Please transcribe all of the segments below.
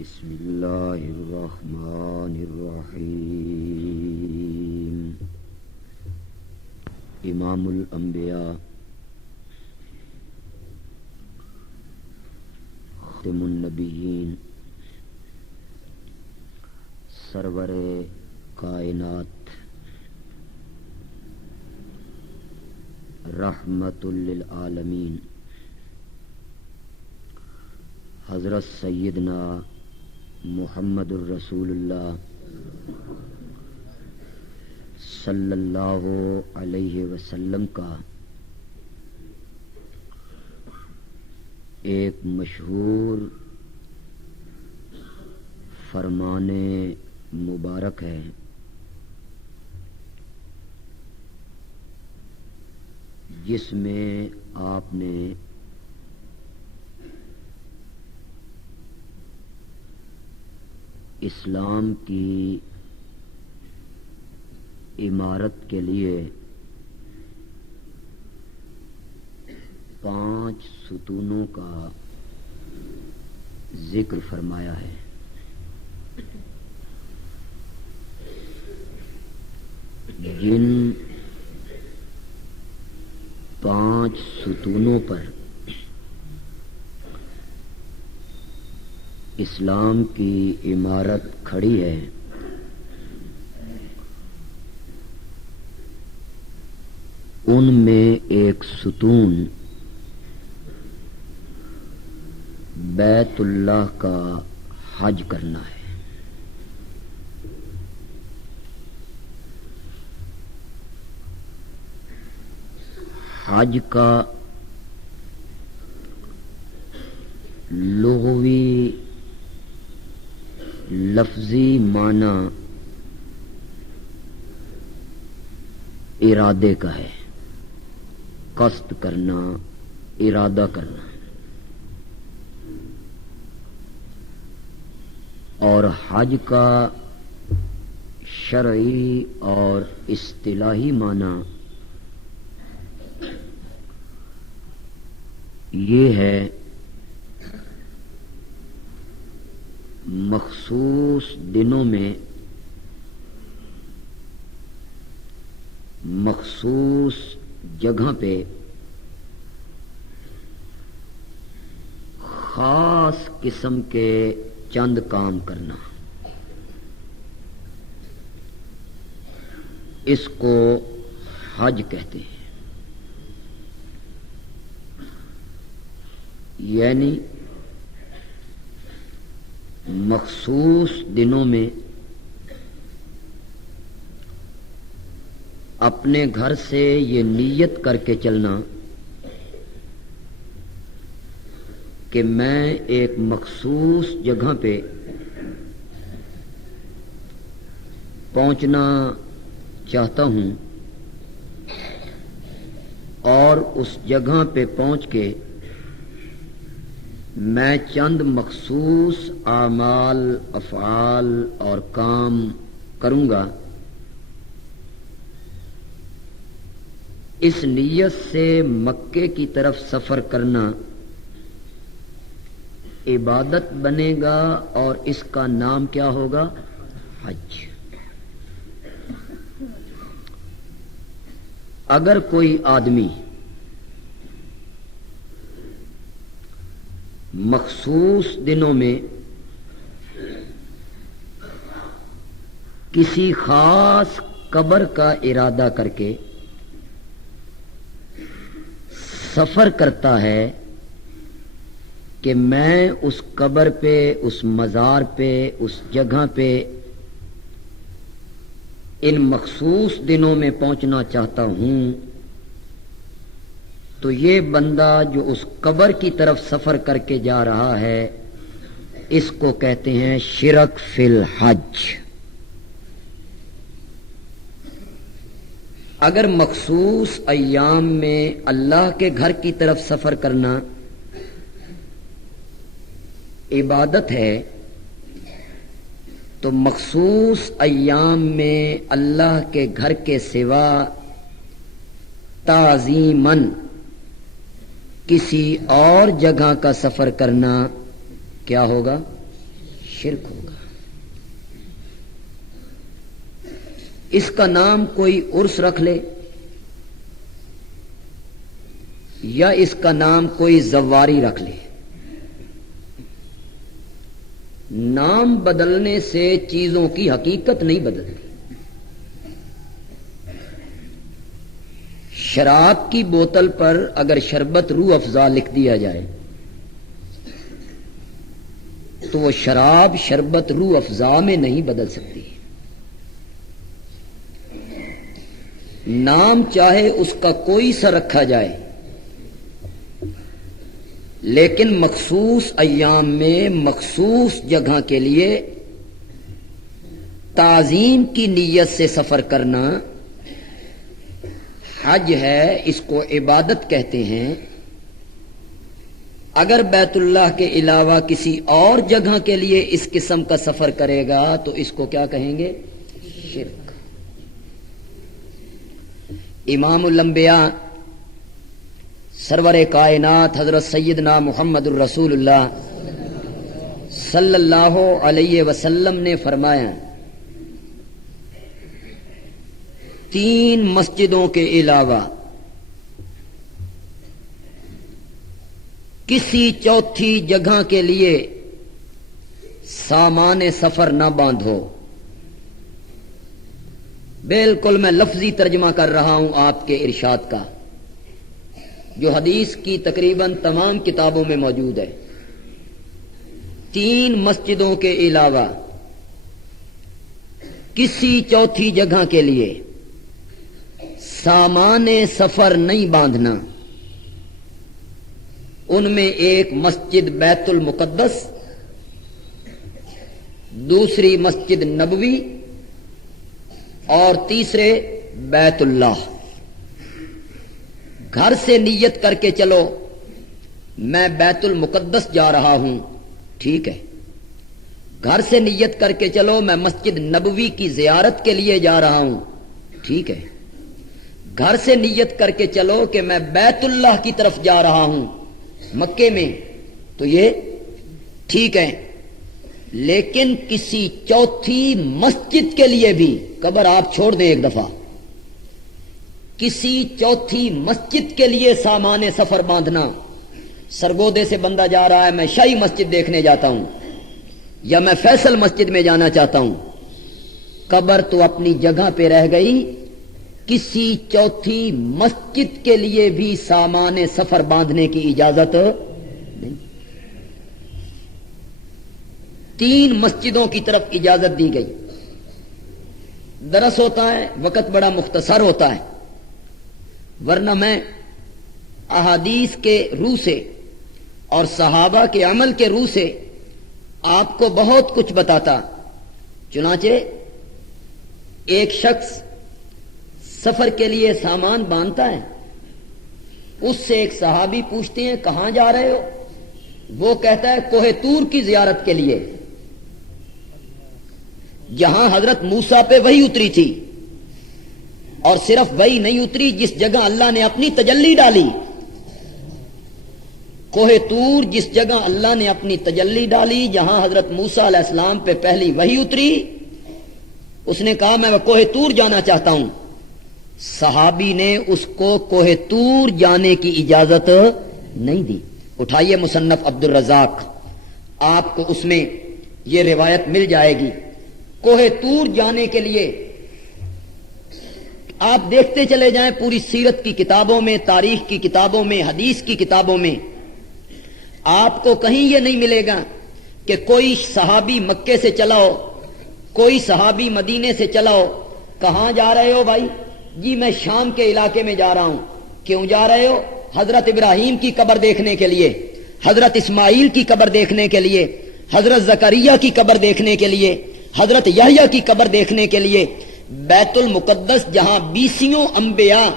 بسم اللہ الرحمن الرحیم۔ امام الانبیاء خاتم النبیین سرور کائنات رحمت للعالمین حضرت سیدنا محمد الرسول اللہ صلی اللہ علیہ وسلم کا ایک مشہور فرمان مبارک ہے، جس میں آپ نے اسلام کی عمارت کے لیے 5 ستونوں کا ذکر فرمایا ہے۔ جن 5 ستونوں پر اسلام کی عمارت کھڑی ہے، ان میں ایک ستون بیت اللہ کا حج کرنا ہے۔ حج کا لغوی لفظی معنی ارادے کا ہے، قصد کرنا، ارادہ کرنا، اور حج کا شرعی اور اصطلاحی معنی یہ ہے مخصوص دنوں میں مخصوص جگہ پہ خاص قسم کے چند کام کرنا، اس کو حج کہتے ہیں۔ یعنی مخصوص دنوں میں اپنے گھر سے یہ نیت کر کے چلنا کہ میں ایک مخصوص جگہ پہ پہنچنا چاہتا ہوں، اور اس جگہ پہ پہنچ کے میں چند مخصوص اعمال، افعال اور کام کروں گا۔ اس نیت سے مکے کی طرف سفر کرنا عبادت بنے گا، اور اس کا نام کیا ہوگا؟ حج۔ اگر کوئی آدمی مخصوص دنوں میں کسی خاص قبر کا ارادہ کر کے سفر کرتا ہے کہ میں اس قبر پہ، اس مزار پہ، اس جگہ پہ ان مخصوص دنوں میں پہنچنا چاہتا ہوں، تو یہ بندہ جو اس قبر کی طرف سفر کر کے جا رہا ہے، اس کو کہتے ہیں شرک فی الحج۔ اگر مخصوص ایام میں اللہ کے گھر کی طرف سفر کرنا عبادت ہے، تو مخصوص ایام میں اللہ کے گھر کے سوا تعظیماً کسی اور جگہ کا سفر کرنا کیا ہوگا؟ شرک ہوگا. اس کا نام کوئی عرس رکھ لے یا اس کا نام کوئی زواری رکھ لے، نام بدلنے سے چیزوں کی حقیقت نہیں بدلتی. شراب کی بوتل پر اگر شربت روح افزا لکھ دیا جائے تو وہ شراب شربت روح افزا میں نہیں بدل سکتی. نام چاہے اس کا کوئی سا رکھا جائے، لیکن مخصوص ایام میں مخصوص جگہ کے لیے تعظیم کی نیت سے سفر کرنا حج ہے، اس کو عبادت کہتے ہیں. اگر بیت اللہ کے علاوہ کسی اور جگہ کے لیے اس قسم کا سفر کرے گا تو اس کو کیا کہیں گے؟ شرک. امام الانبیاء سرور کائنات حضرت سیدنا محمد الرسول اللہ صلی اللہ علیہ وسلم نے فرمایا، 3 مسجدوں کے علاوہ کسی چوتھی جگہ کے لیے سامان سفر نہ باندھو. بالکل میں لفظی ترجمہ کر رہا ہوں آپ کے ارشاد کا، جو حدیث کی تقریباً تمام کتابوں میں موجود ہے. 3 مسجدوں کے علاوہ کسی چوتھی جگہ کے لیے سامان سفر نہیں باندھنا. ان میں ایک مسجد بیت المقدس، دوسری مسجد نبوی اور تیسرے بیت اللہ. گھر سے نیت کر کے چلو میں بیت المقدس جا رہا ہوں، ٹھیک ہے. گھر سے نیت کر کے چلو میں مسجد نبوی کی زیارت کے لیے جا رہا ہوں، ٹھیک ہے. گھر سے نیت کر کے چلو کہ میں بیت اللہ کی طرف جا رہا ہوں مکے میں، تو یہ ٹھیک ہے. لیکن کسی چوتھی مسجد کے لیے بھی، قبر آپ چھوڑ دیں ایک دفعہ، کسی چوتھی مسجد کے لیے سامان سفر باندھنا. سرگودے سے بندہ جا رہا ہے، میں شاہی مسجد دیکھنے جاتا ہوں یا میں فیصل مسجد میں جانا چاہتا ہوں، قبر تو اپنی جگہ پہ رہ گئی. کسی چوتھی مسجد کے لیے بھی سامان سفر باندھنے کی اجازت نہیں. 3 مسجدوں کی طرف اجازت دی گئی. درس ہوتا ہے، وقت بڑا مختصر ہوتا ہے، ورنہ میں احادیث کے روح سے اور صحابہ کے عمل کے روح سے آپ کو بہت کچھ بتاتا. چنانچہ ایک شخص سفر کے لیے سامان باندھتا ہے، اس سے ایک صحابی پوچھتے ہیں کہاں جا رہے ہو؟ وہ کہتا ہے کوہ طور کی زیارت کے لیے، جہاں حضرت موسیٰ پہ وحی اتری تھی. اور صرف وحی نہیں اتری، جس جگہ اللہ نے اپنی تجلی ڈالی. کوہ طور جس جگہ اللہ نے اپنی تجلی ڈالی، جہاں حضرت موسیٰ علیہ السلام پہ پہلی وحی اتری، اس نے کہا میں کوہ طور جانا چاہتا ہوں. صحابی نے اس کو کوہ طور جانے کی اجازت نہیں دی. اٹھائیے مصنف عبد الرزاق، آپ کو اس میں یہ روایت مل جائے گی. کوہ طور جانے کے لیے آپ دیکھتے چلے جائیں پوری سیرت کی کتابوں میں، تاریخ کی کتابوں میں، حدیث کی کتابوں میں، آپ کو کہیں یہ نہیں ملے گا کہ کوئی صحابی مکے سے چلاؤ، کوئی صحابی مدینے سے چلاؤ. کہاں جا رہے ہو بھائی؟ جی میں شام کے علاقے میں جا رہا ہوں. کیوں جا رہے ہو؟ حضرت ابراہیم کی قبر دیکھنے کے لیے، حضرت اسماعیل کی قبر دیکھنے کے لیے، حضرت زکریا کی قبر دیکھنے کے لیے، حضرت یحییٰ کی قبر دیکھنے کے لیے. بیت المقدس جہاں 20 انبیاء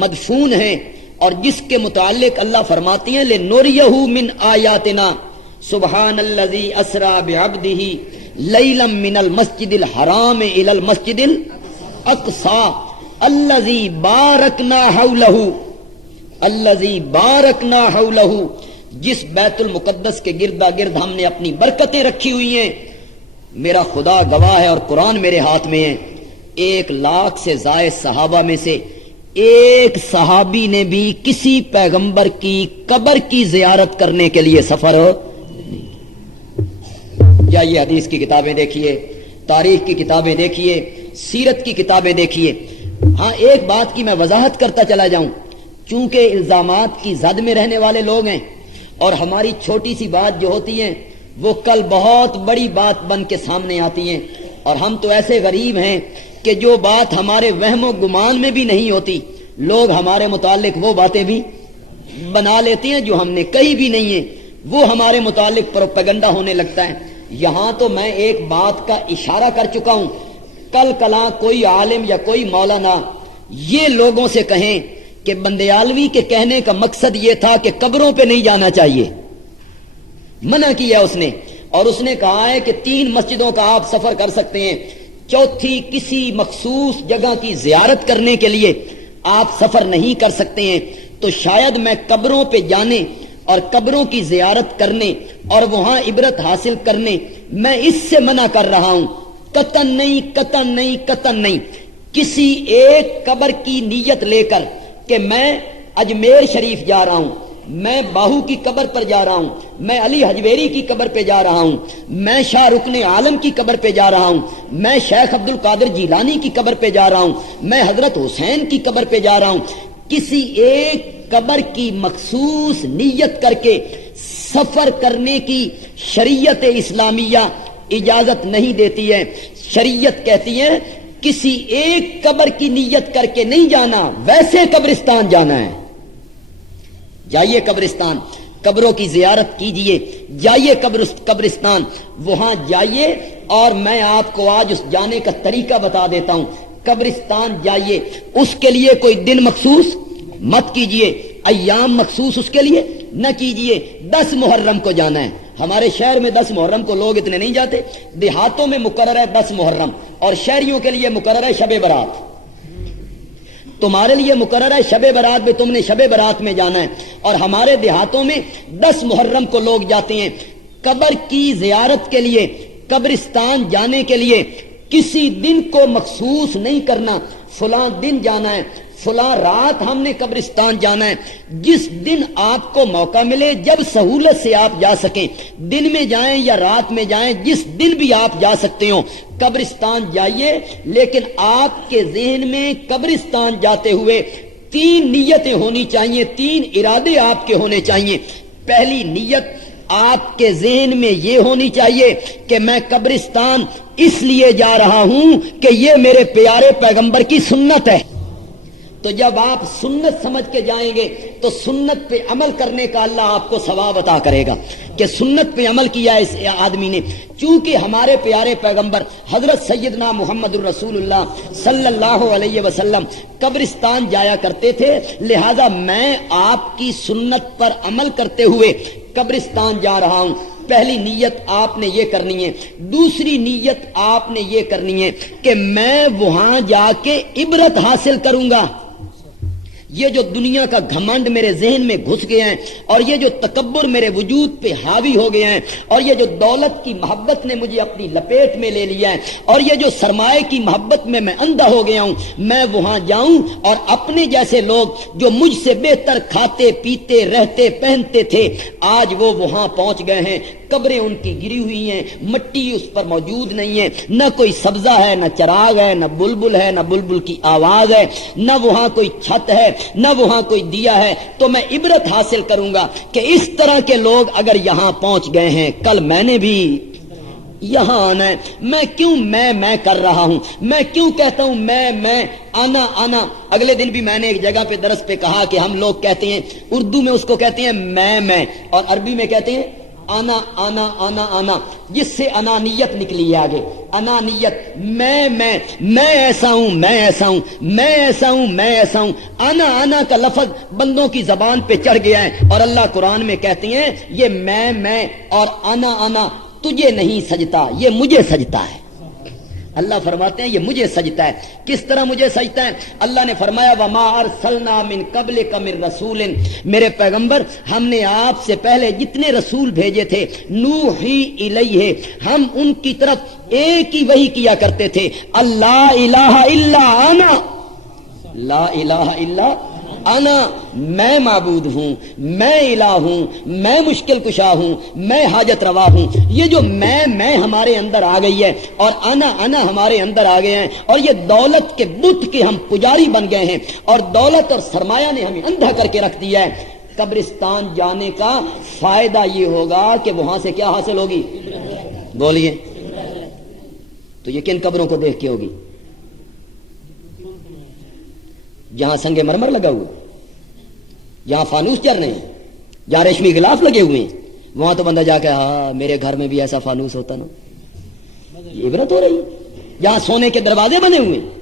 مدفون ہیں اور جس کے متعلق اللہ فرماتی ہیں لِنُرِيَهُ مِنْ آیاتنا سبحان الذی اسری بعبدہ لیلا من المسجد الحرام الی المسجد الاقصی الذی بارکنا حولہ، جس بیت المقدس کے گردا گرد ہم نے اپنی برکتیں رکھی ہوئی ہیں میرا خدا گواہ ہے اور قرآن میرے ہاتھ میں ہے، 1,00,000 سے زائد صحابہ میں سے ایک صحابی نے بھی کسی پیغمبر کی قبر کی زیارت کرنے کے لیے سفر نہیں۔ جائیے حدیث کی کتابیں دیکھیے، تاریخ کی کتابیں دیکھیے، سیرت کی کتابیں دیکھیے۔ ہاں ایک بات کی میں وضاحت کرتا چلا جاؤں، چونکہ الزامات کی زد میں رہنے والے لوگ ہیں اور ہماری چھوٹی سی بات جو ہوتی ہے وہ کل بہت بڑی بات بن کے سامنے آتی ہیں، اور ہم تو ایسے غریب ہیں کہ جو بات ہمارے وہم و گمان میں بھی نہیں ہوتی لوگ ہمارے متعلق وہ باتیں بھی بنا لیتے ہیں جو ہم نے کہی بھی نہیں ہے، وہ ہمارے متعلق پروپیگنڈا ہونے لگتا ہے۔ یہاں تو میں ایک بات کا اشارہ کر چکا ہوں، کل کلاں کوئی عالم یا کوئی مولانا یہ لوگوں سے کہیں کہ بندیالوی کے کہنے کا مقصد یہ تھا کہ قبروں پہ نہیں جانا چاہیے، منع کیا اس نے، اور اس نے کہا ہے کہ 3 مسجدوں کا آپ سفر کر سکتے ہیں، چوتھی کسی مخصوص جگہ کی زیارت کرنے کے لیے آپ سفر نہیں کر سکتے ہیں، تو شاید میں قبروں پہ جانے اور قبروں کی زیارت کرنے اور وہاں عبرت حاصل کرنے میں اس سے منع کر رہا ہوں۔ قطعاً نہیں، قطعاً نہیں، قطعاً نہیں، کسی ایک قبر کی نیت لے کر کہ میں اجمیر شریف جا رہا ہوں، میں باہو کی قبر پر جا رہا ہوں، میں علی حجویری کی قبر پہ جا رہا ہوں، میں شاہ رکن عالم کی قبر پہ جا رہا ہوں، میں شیخ عبد القادر جیلانی کی قبر پہ جا رہا ہوں، میں حضرت حسین کی قبر پہ جا رہا ہوں، کسی ایک قبر کی مخصوص نیت کر کے سفر کرنے کی شریعت اسلامیہ اجازت نہیں دیتی ہے۔ شریعت کہتی ہے کسی ایک قبر کی نیت کر کے نہیں جانا، ویسے قبرستان جانا ہے۔ جائیے قبرستان، قبروں کی زیارت کیجئے، جائیے قبرستان، وہاں جائیے، اور میں آپ کو آج اس جانے کا طریقہ بتا دیتا ہوں۔ قبرستان جائیے، اس کے لیے کوئی دن مخصوص مت کیجئے، ایام مخصوص اس کے لیے نہ کیجئے۔ 10 محرم کو جانا ہے، ہمارے شہر میں 10 محرم کو لوگ اتنے نہیں جاتے، دیہاتوں میں مقرر ہے 10 محرم، اور شہریوں کے لیے مقرر ہے شب برات۔ تمہارے لیے مقرر ہے شب برات میں، تم نے شب برات میں جانا ہے، اور ہمارے دیہاتوں میں 10 محرم کو لوگ جاتے ہیں قبر کی زیارت کے لیے۔ قبرستان جانے کے لیے کسی دن کو مخصوص نہیں کرنا، فلاں دن جانا ہے، فلاں رات ہم نے قبرستان جانا ہے، جس دن آپ کو موقع ملے، جب سہولت سے آپ جا سکیں، دن میں جائیں یا رات میں جائیں، جس دن بھی آپ جا سکتے ہو قبرستان جائیے۔ لیکن آپ کے ذہن میں قبرستان جاتے ہوئے 3 نیتیں ہونی چاہیے، 3 ارادے آپ کے ہونے چاہیے۔ پہلی نیت آپ کے ذہن میں یہ ہونی چاہیے کہ میں قبرستان اس لیے جا رہا ہوں کہ یہ میرے پیارے پیغمبر کی سنت ہے۔ تو جب آپ سنت سمجھ کے جائیں گے تو سنت پہ عمل کرنے کا اللہ آپ کو ثواب عطا کرے گا کہ سنت پہ عمل کیا اس آدمی نے۔ چونکہ ہمارے پیارے پیغمبر حضرت سیدنا محمد الرسول اللہ صلی اللہ علیہ وسلم قبرستان جایا کرتے تھے، لہذا میں آپ کی سنت پر عمل کرتے ہوئے قبرستان جا رہا ہوں۔ پہلی نیت آپ نے یہ کرنی ہے۔ دوسری نیت آپ نے یہ کرنی ہے کہ میں وہاں جا کے عبرت حاصل کروں گا۔ یہ جو دنیا کا گھمنڈ میرے ذہن میں گھس گیا ہے، اور یہ جو تکبر میرے وجود پہ حاوی ہو گیا ہے، اور یہ جو دولت کی محبت نے مجھے اپنی لپیٹ میں لے لیا ہے، اور یہ جو سرمایہ کی محبت میں اندھا ہو گیا ہوں، میں وہاں جاؤں اور اپنے جیسے لوگ جو مجھ سے بہتر کھاتے پیتے رہتے پہنتے تھے، آج وہ وہاں پہنچ گئے ہیں، قبریں ان کی گری ہوئی ہیں، مٹی اس پر موجود نہیں ہے، نہ کوئی سبزہ ہے، نہ چراغ ہے، نہ بلبل ہے، نہ بلبل کی آواز ہے، نہ وہاں کوئی چھت ہے، نہ وہاں کوئی دیا ہے۔ تو میں عبرت حاصل کروں گا کہ اس طرح کے لوگ اگر یہاں پہنچ گئے ہیں، کل میں نے بھی یہاں آنا ہے۔ میں کیوں میں کر رہا ہوں؟ میں کیوں کہتا ہوں میں آنا؟ اگلے دن بھی میں نے ایک جگہ پہ درس پہ کہا کہ ہم لوگ کہتے ہیں، اردو میں اس کو کہتے ہیں میں، اور عربی میں کہتے ہیں آنا، جس سے انانیت نکلی ہے آگے۔ انانیت، میں ایسا ہوں، میں ایسا ہوں، میں ایسا ہوں، میں ایسا ہوں۔ آنا کا لفظ بندوں کی زبان پہ چڑھ گیا ہے، اور اللہ قرآن میں کہتے ہیں یہ میں اور آنا تجھے نہیں سجتا، یہ مجھے سجتا ہے۔ اللہ فرماتے ہیں یہ مجھے سجدتا ہے. کس طرح مجھے سجدتا ہے؟ اللہ نے فرمایا وما ارسلنا من قبلک من رسول، میرے پیغمبر ہم نے آپ سے پہلے جتنے رسول بھیجے تھے نوحی الیہ، ہم ان کی طرف ایک ہی وحی کیا کرتے تھے، اللہ الہ الا انا، لا الہ الا انا، میں معبود ہوں، میں الہ ہوں، میں مشکل کشا ہوں، میں حاجت روا ہوں. یہ جو میں ہمارے اندر آ گئی ہے اور انا ہمارے اندر آ گئے ہیں، اور یہ دولت کے بت کے ہم پجاری بن گئے ہیں، اور دولت اور سرمایہ نے ہمیں اندھا کر کے رکھ دیا ہے. قبرستان جانے کا فائدہ یہ ہوگا کہ وہاں سے کیا حاصل ہوگی؟ بولیے. تو یہ کن قبروں کو دیکھ کے ہوگی؟ جہاں سنگ مرمر لگا ہوا، جہاں فانوس چل رہے ہیں، جہاں ریشمی غلاف لگے ہوئے ہیں، وہاں تو بندہ جا کے ہاں میرے گھر میں بھی ایسا فانوس ہوتا نا. یہ عبرت ہو رہی ہے. جہاں سونے کے دروازے بنے ہوئے ہیں،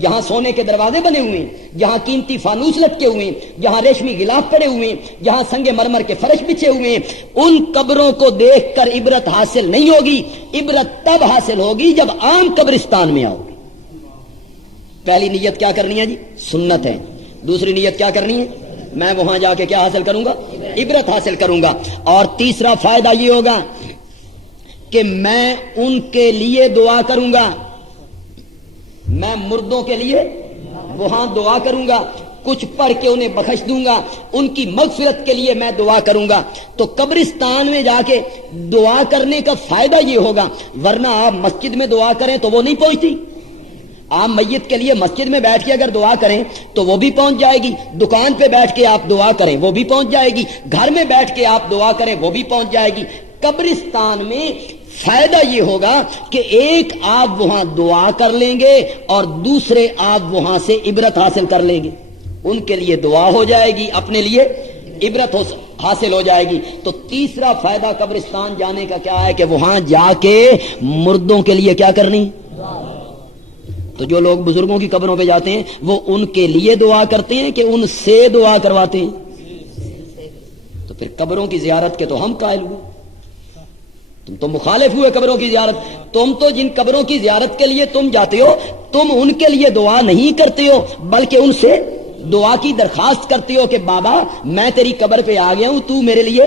جہاں سونے کے دروازے بنے ہوئے ہیں، جہاں قیمتی فانوس لٹکے ہوئے ہیں، جہاں ریشمی غلاف پڑے ہوئے ہیں، جہاں سنگ مرمر کے فرش بچھے ہوئے ہیں، ان قبروں کو دیکھ کر عبرت حاصل نہیں ہوگی. عبرت تب حاصل ہوگی جب عام قبرستان میں آؤ گے. پہلی نیت کیا کرنی ہے جی؟ سنت ہے. دوسری نیت کیا کرنی ہے؟ میں وہاں جا کے کیا حاصل کروں گا؟ عبرت حاصل کروں گا. اور تیسرا فائدہ یہ ہوگا کہ میں ان کے لیے دعا کروں گا. میں مردوں کے لیے وہاں دعا کروں گا، کچھ پڑھ کے انہیں بخش دوں گا، ان کی مغفرت کے لیے میں دعا کروں گا. تو قبرستان میں جا کے دعا کرنے کا فائدہ یہ ہوگا، ورنہ آپ مسجد میں دعا کریں تو وہ نہیں پہنچتی. آپ میت کے لیے مسجد میں بیٹھ کے اگر دعا کریں تو وہ بھی پہنچ جائے گی، دکان پہ بیٹھ کے آپ دعا کریں وہ بھی پہنچ جائے گی، گھر میں بیٹھ کے آپ دعا کریں وہ بھی پہنچ جائے گی. قبرستان میں فائدہ یہ ہوگا کہ ایک آپ وہاں دعا کر لیں گے اور دوسرے آپ وہاں سے عبرت حاصل کر لیں گے. ان کے لیے دعا ہو جائے گی، اپنے لیے عبرت حاصل ہو جائے گی. تو تیسرا فائدہ قبرستان جانے کا کیا ہے کہ وہاں جا کے مردوں کے لیے کیا کرنی. تو جو لوگ بزرگوں کی قبروں پہ جاتے ہیں وہ ان کے لیے دعا کرتے ہیں کہ ان سے دعا کرواتے ہیں. تو پھر قبروں کی زیارت کے تو ہم قائل ہوئے، تم تو مخالف ہوئے قبروں کی زیارت. تم تو جن قبروں کی زیارت کے لیے تم جاتے ہو، تم ان کے لیے دعا نہیں کرتے ہو بلکہ ان سے دعا کی درخواست کرتے ہو کہ بابا میں تیری قبر پہ آ گیا ہوں، تو میرے لیے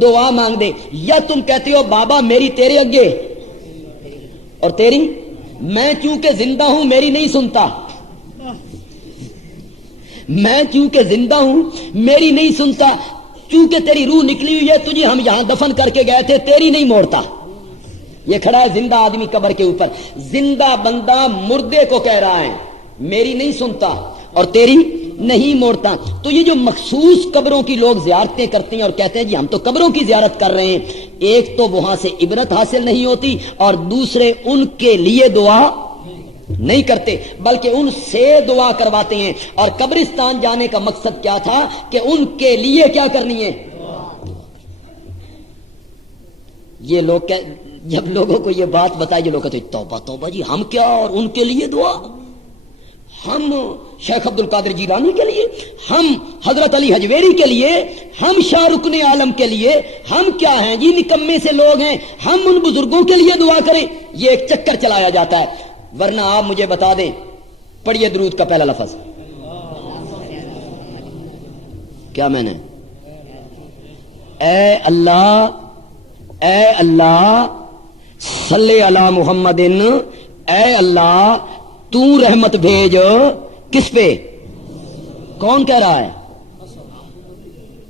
دعا مانگ دے. یا تم کہتے ہو بابا میری تیرے اگے اور تیری، میں چونکہ زندہ ہوں میری نہیں سنتا، میں چونکہ زندہ ہوں میری نہیں سنتا، چونکہ تیری روح نکلی ہوئی ہے، تجھے ہم یہاں دفن کر کے گئے تھے، تیری نہیں موڑتا. یہ کھڑا ہے زندہ آدمی قبر کے اوپر، زندہ بندہ مردے کو کہہ رہا ہے میری نہیں سنتا اور تیری نہیں موڑتا. تو یہ جو مخصوص قبروں کی لوگ زیارتیں کرتے ہیں اور کہتے ہیں جی ہم تو قبروں کی زیارت کر رہے ہیں، ایک تو وہاں سے عبرت حاصل نہیں ہوتی اور دوسرے ان کے لیے دعا نہیں کرتے بلکہ ان سے دعا کرواتے ہیں. اور قبرستان جانے کا مقصد کیا تھا کہ ان کے لیے کیا کرنی ہے. یہ لوگ جب لوگوں کو یہ بات بتائی، جو لوگ کہتے ہیں توبہ توبہ جی ہم کیا اور ان کے لیے دعا، ہم شیخ عبد القادر جیلانی کے لیے، ہم حضرت علی حجویری کے لیے، ہم شاہ رکن عالم کے لیے، ہم کیا ہیں جی نکمے سے لوگ ہیں، ہم ان بزرگوں کے لیے دعا کریں. یہ ایک چکر چلایا جاتا ہے. ورنہ آپ مجھے بتا دیں، پڑھیے درود کا پہلا لفظ کیا میں نے، اے اللہ صلی علی محمد، اے اللہ تو رحمت بھیج کس پہ؟ کون کہہ رہا ہے؟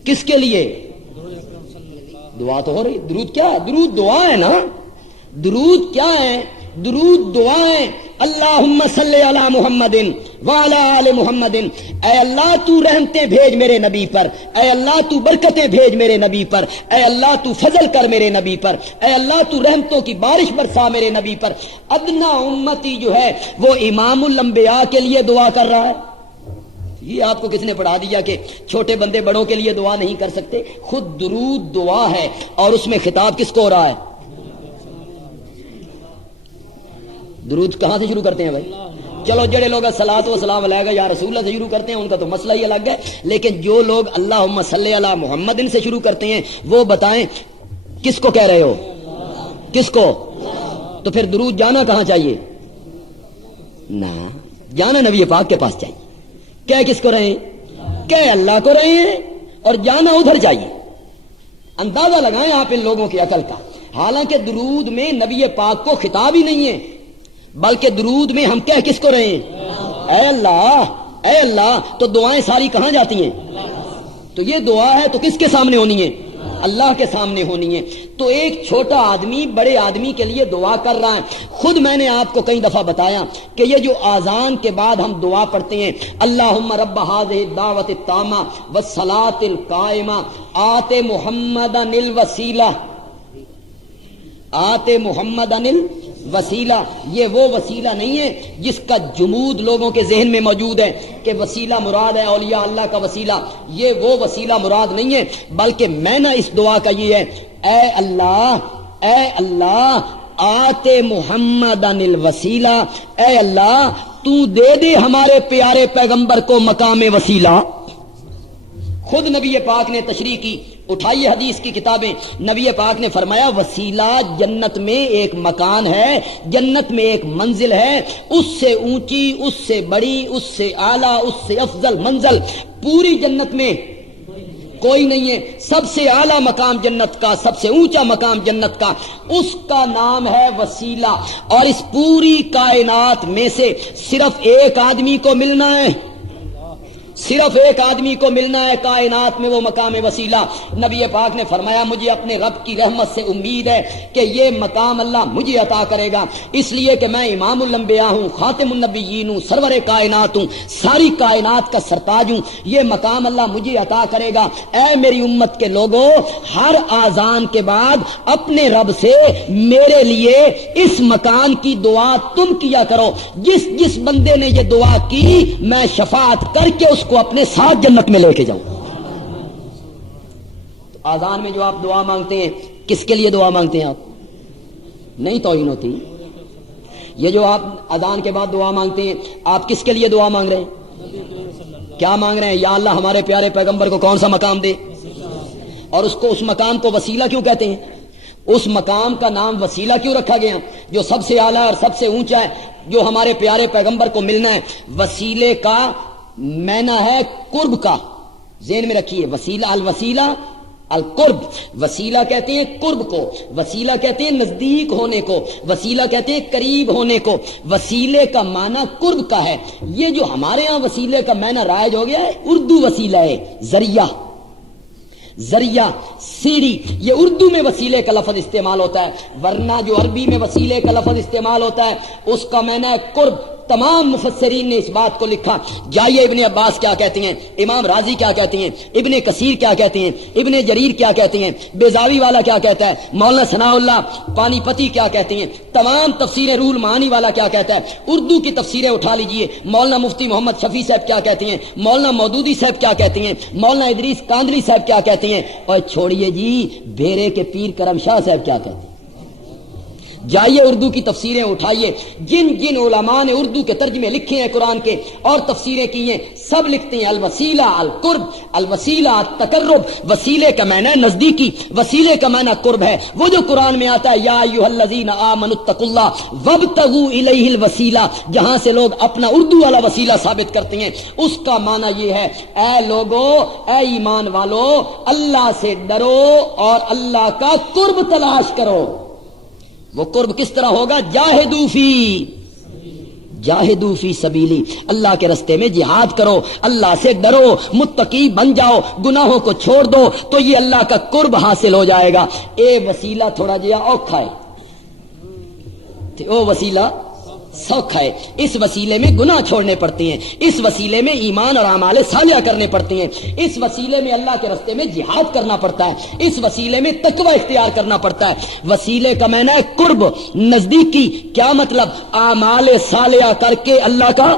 کس کے لیے؟ دعا تو ہو رہی. درود کیا ہے؟ درود دعا ہے نا. درود کیا ہے؟ درود دعا ہے. اللہم صلی علی محمد وعلی آل محمد. اے اللہ تو رحمتیں بھیج میرے نبی پر، اے اللہ تو برکتیں بھیج میرے نبی پر، اے اللہ تو فضل کر میرے نبی پر، اے اللہ تو رحمتوں کی بارش برسا میرے نبی پر. ادنا امتی جو ہے وہ امام الانبیاء کے لیے دعا کر رہا ہے. یہ آپ کو کس نے پڑھا دیا کہ چھوٹے بندے بڑوں کے لیے دعا نہیں کر سکتے؟ خود درود دعا ہے اور اس میں خطاب کس کو ہو رہا ہے؟ درود کہاں سے شروع کرتے ہیں بھائی؟ چلو جڑے لوگ صلاۃ و سلام علیہ یا رسول اللہ سے شروع کرتے ہیں ان کا تو مسئلہ ہی الگ ہے، لیکن جو لوگ اللہم صلی علی محمد سے شروع کرتے ہیں وہ بتائیں کس کو کہہ رہے ہو؟ کس کو؟ تو پھر درود جانا کہاں چاہیے؟ نہ جانا نبی پاک کے پاس چاہیے. کہہ کس کو رہے ہیں؟ کہہ اللہ کو رہے ہیں اور جانا ادھر چاہیے. اندازہ لگائیں آپ ان لوگوں کی عقل کا. حالانکہ درود میں نبی پاک کو خطاب ہی نہیں ہے، بلکہ درود میں ہم کہہ کس کو رہے ہیں؟ اے اللہ اے اللہ. تو دعائیں ساری کہاں جاتی ہیں؟ تو یہ دعا ہے تو کس کے سامنے ہونی ہے؟ اللہ کے سامنے ہونی ہے. تو ایک چھوٹا آدمی بڑے آدمی کے لیے دعا کر رہا ہے. خود میں نے آپ کو کئی دفعہ بتایا کہ یہ جو آذان کے بعد ہم دعا پڑھتے ہیں، اللہم رب هذه الدعوۃ التامہ والصلاۃ القائمہ آت محمدا الوسیلہ، آت محمدا الوسیلہ، یہ وہ وسیلہ نہیں ہے جس کا جمود لوگوں کے ذہن میں موجود ہے کہ وسیلہ مراد ہے اولیاء اللہ کا وسیلہ. یہ وہ وسیلہ مراد نہیں ہے، بلکہ میں نے اس دعا کا یہ ہے، اے اللہ آت محمدا الوسیلہ، اے اللہ تو دے دے ہمارے پیارے پیغمبر کو مقام وسیلہ. خود نبی پاک نے تشریح کی. اٹھائیے حدیث کی کتابیں. نبی پاک نے فرمایا وسیلہ جنت میں ایک مکان ہے، جنت میں ایک منزل ہے، اس سے اونچی، اس سے بڑی، اس سے اعلیٰ، اس سے افضل منزل پوری جنت میں کوئی نہیں ہے. سب سے اعلیٰ مقام جنت کا، سب سے اونچا مقام جنت کا، اس کا نام ہے وسیلہ. اور اس پوری کائنات میں سے صرف ایک آدمی کو ملنا ہے، صرف ایک آدمی کو ملنا ہے کائنات میں وہ مقام وسیلہ. نبی پاک نے فرمایا مجھے اپنے رب کی رحمت سے امید ہے کہ یہ مقام اللہ مجھے عطا کرے گا، اس لیے کہ میں امام الانبیاء ہوں، خاتم النبیین ہوں، سرور کائنات ہوں، ساری کائنات کا سرتاج ہوں. یہ مقام اللہ مجھے عطا کرے گا. اے میری امت کے لوگوں، ہر آذان کے بعد اپنے رب سے میرے لیے اس مکان کی دعا تم کیا کرو. جس جس بندے نے یہ دعا کی میں شفاعت کر کے اس کو اپنے ساتھ جنت میں لے کے جاؤں. آذان میں جو آپ دعا مانگتے ہیں کس کے لیے دعا مانگتے ہیں؟ آپ نہیں توہین ہوتی. یہ جو آپ اذان کے بعد دعا مانگتے ہیں آپ کس کے لیے دعا مانگ رہے ہیں؟ کیا مانگ رہے ہیں؟ یا اللہ ہمارے پیارے پیغمبر کو کون سا مقام دے. اور اس مقام کو وسیلہ کیوں کہتے ہیں؟ اس مقام کا نام وسیلہ کیوں رکھا گیا جو سب سے اعلیٰ اور سب سے اونچا ہے، جو ہمارے پیارے پیغمبر کو ملنا ہے؟ وسیلے کا معنی ہے قرب کا. ذہن میں رکھیے، وسیلہ الوسیلہ القرب. وسیلہ کہتے ہیں قرب کو، وسیلہ کہتے ہیں نزدیک ہونے کو، وسیلہ کہتے ہیں قریب ہونے کو. وسیلے کا معنی قرب کا ہے. یہ جو ہمارے ہاں وسیلے کا معنی رائج ہو گیا ہے، اردو وسیلہ ہے، ذریعہ، ذریعہ، سیڑھی. یہ اردو میں وسیلے کا لفظ استعمال ہوتا ہے، ورنہ جو عربی میں وسیلے کا لفظ استعمال ہوتا ہے اس کا معنی ہے قرب. تمام مفسرین نے اس بات کو لکھا. جائیے ابن عباس کیا کہتے ہیں، امام راضی کیا کہتے ہیں، ابن کثیر کیا کہتے ہیں، ابن جریر کیا کہتے ہیں، بیضاوی والا کیا کہتا ہے، مولانا ثناء اللہ پانی پتی کیا کہتے ہیں، تمام تفسیریں، روح المعانی والا کیا کہتا ہے، اردو کی تفسیریں اٹھا لیجئے. مولانا مفتی محمد شفیع صاحب کیا کہتے ہیں، مولانا مودودی صاحب کیا کہتے ہیں، مولانا ادریس کاندلی صاحب کیا کہتے ہیں، اور چھوڑیے جی بھیرے کے پیر کرم شاہ صاحب کیا کہتے ہیں. جائیے اردو کی تفسیریں اٹھائیے. جن جن علماء نے اردو کے ترجمے لکھے ہیں قرآن کے اور تفسیریں کی ہیں، سب لکھتے ہیں الوسیلہ القرب، الوسیلہ التقرب. وسیلے کا معنی نزدیکی، وسیلے کا معنی قرب ہے. وہ جو قرآن میں آتا ہے یا ایھا الذین آمنوا اتقوا اللہ وابتغوا الیہ الوسیلہ، جہاں سے لوگ اپنا اردو والا وسیلہ ثابت کرتے ہیں، اس کا معنی یہ ہے اے لوگو، اے ایمان والو، اللہ سے ڈرو اور اللہ کا قرب تلاش کرو. وہ قرب کس طرح ہوگا؟ جاہدوا فی سبیلی، اللہ کے رستے میں جہاد کرو، اللہ سے ڈرو، متقی بن جاؤ، گناہوں کو چھوڑ دو تو یہ اللہ کا قرب حاصل ہو جائے گا. اے وسیلہ تھوڑا جہا اوکھا ہے، او وسیلہ سوکھا ہے. اس وسیلے میں گناہ چھوڑنے پڑتے ہیں، اس وسیلے میں ایمان اور اعمال صالحہ کرنے پڑتے ہیں، اس وسیلے میں اللہ کے راستے میں جہاد کرنا پڑتا ہے، اس وسیلے میں تقوی اختیار کرنا پڑتا ہے. وسیلے کا معنی ہے قرب، نزدیکی. کیا مطلب؟ اعمال صالحہ کر کے اللہ کا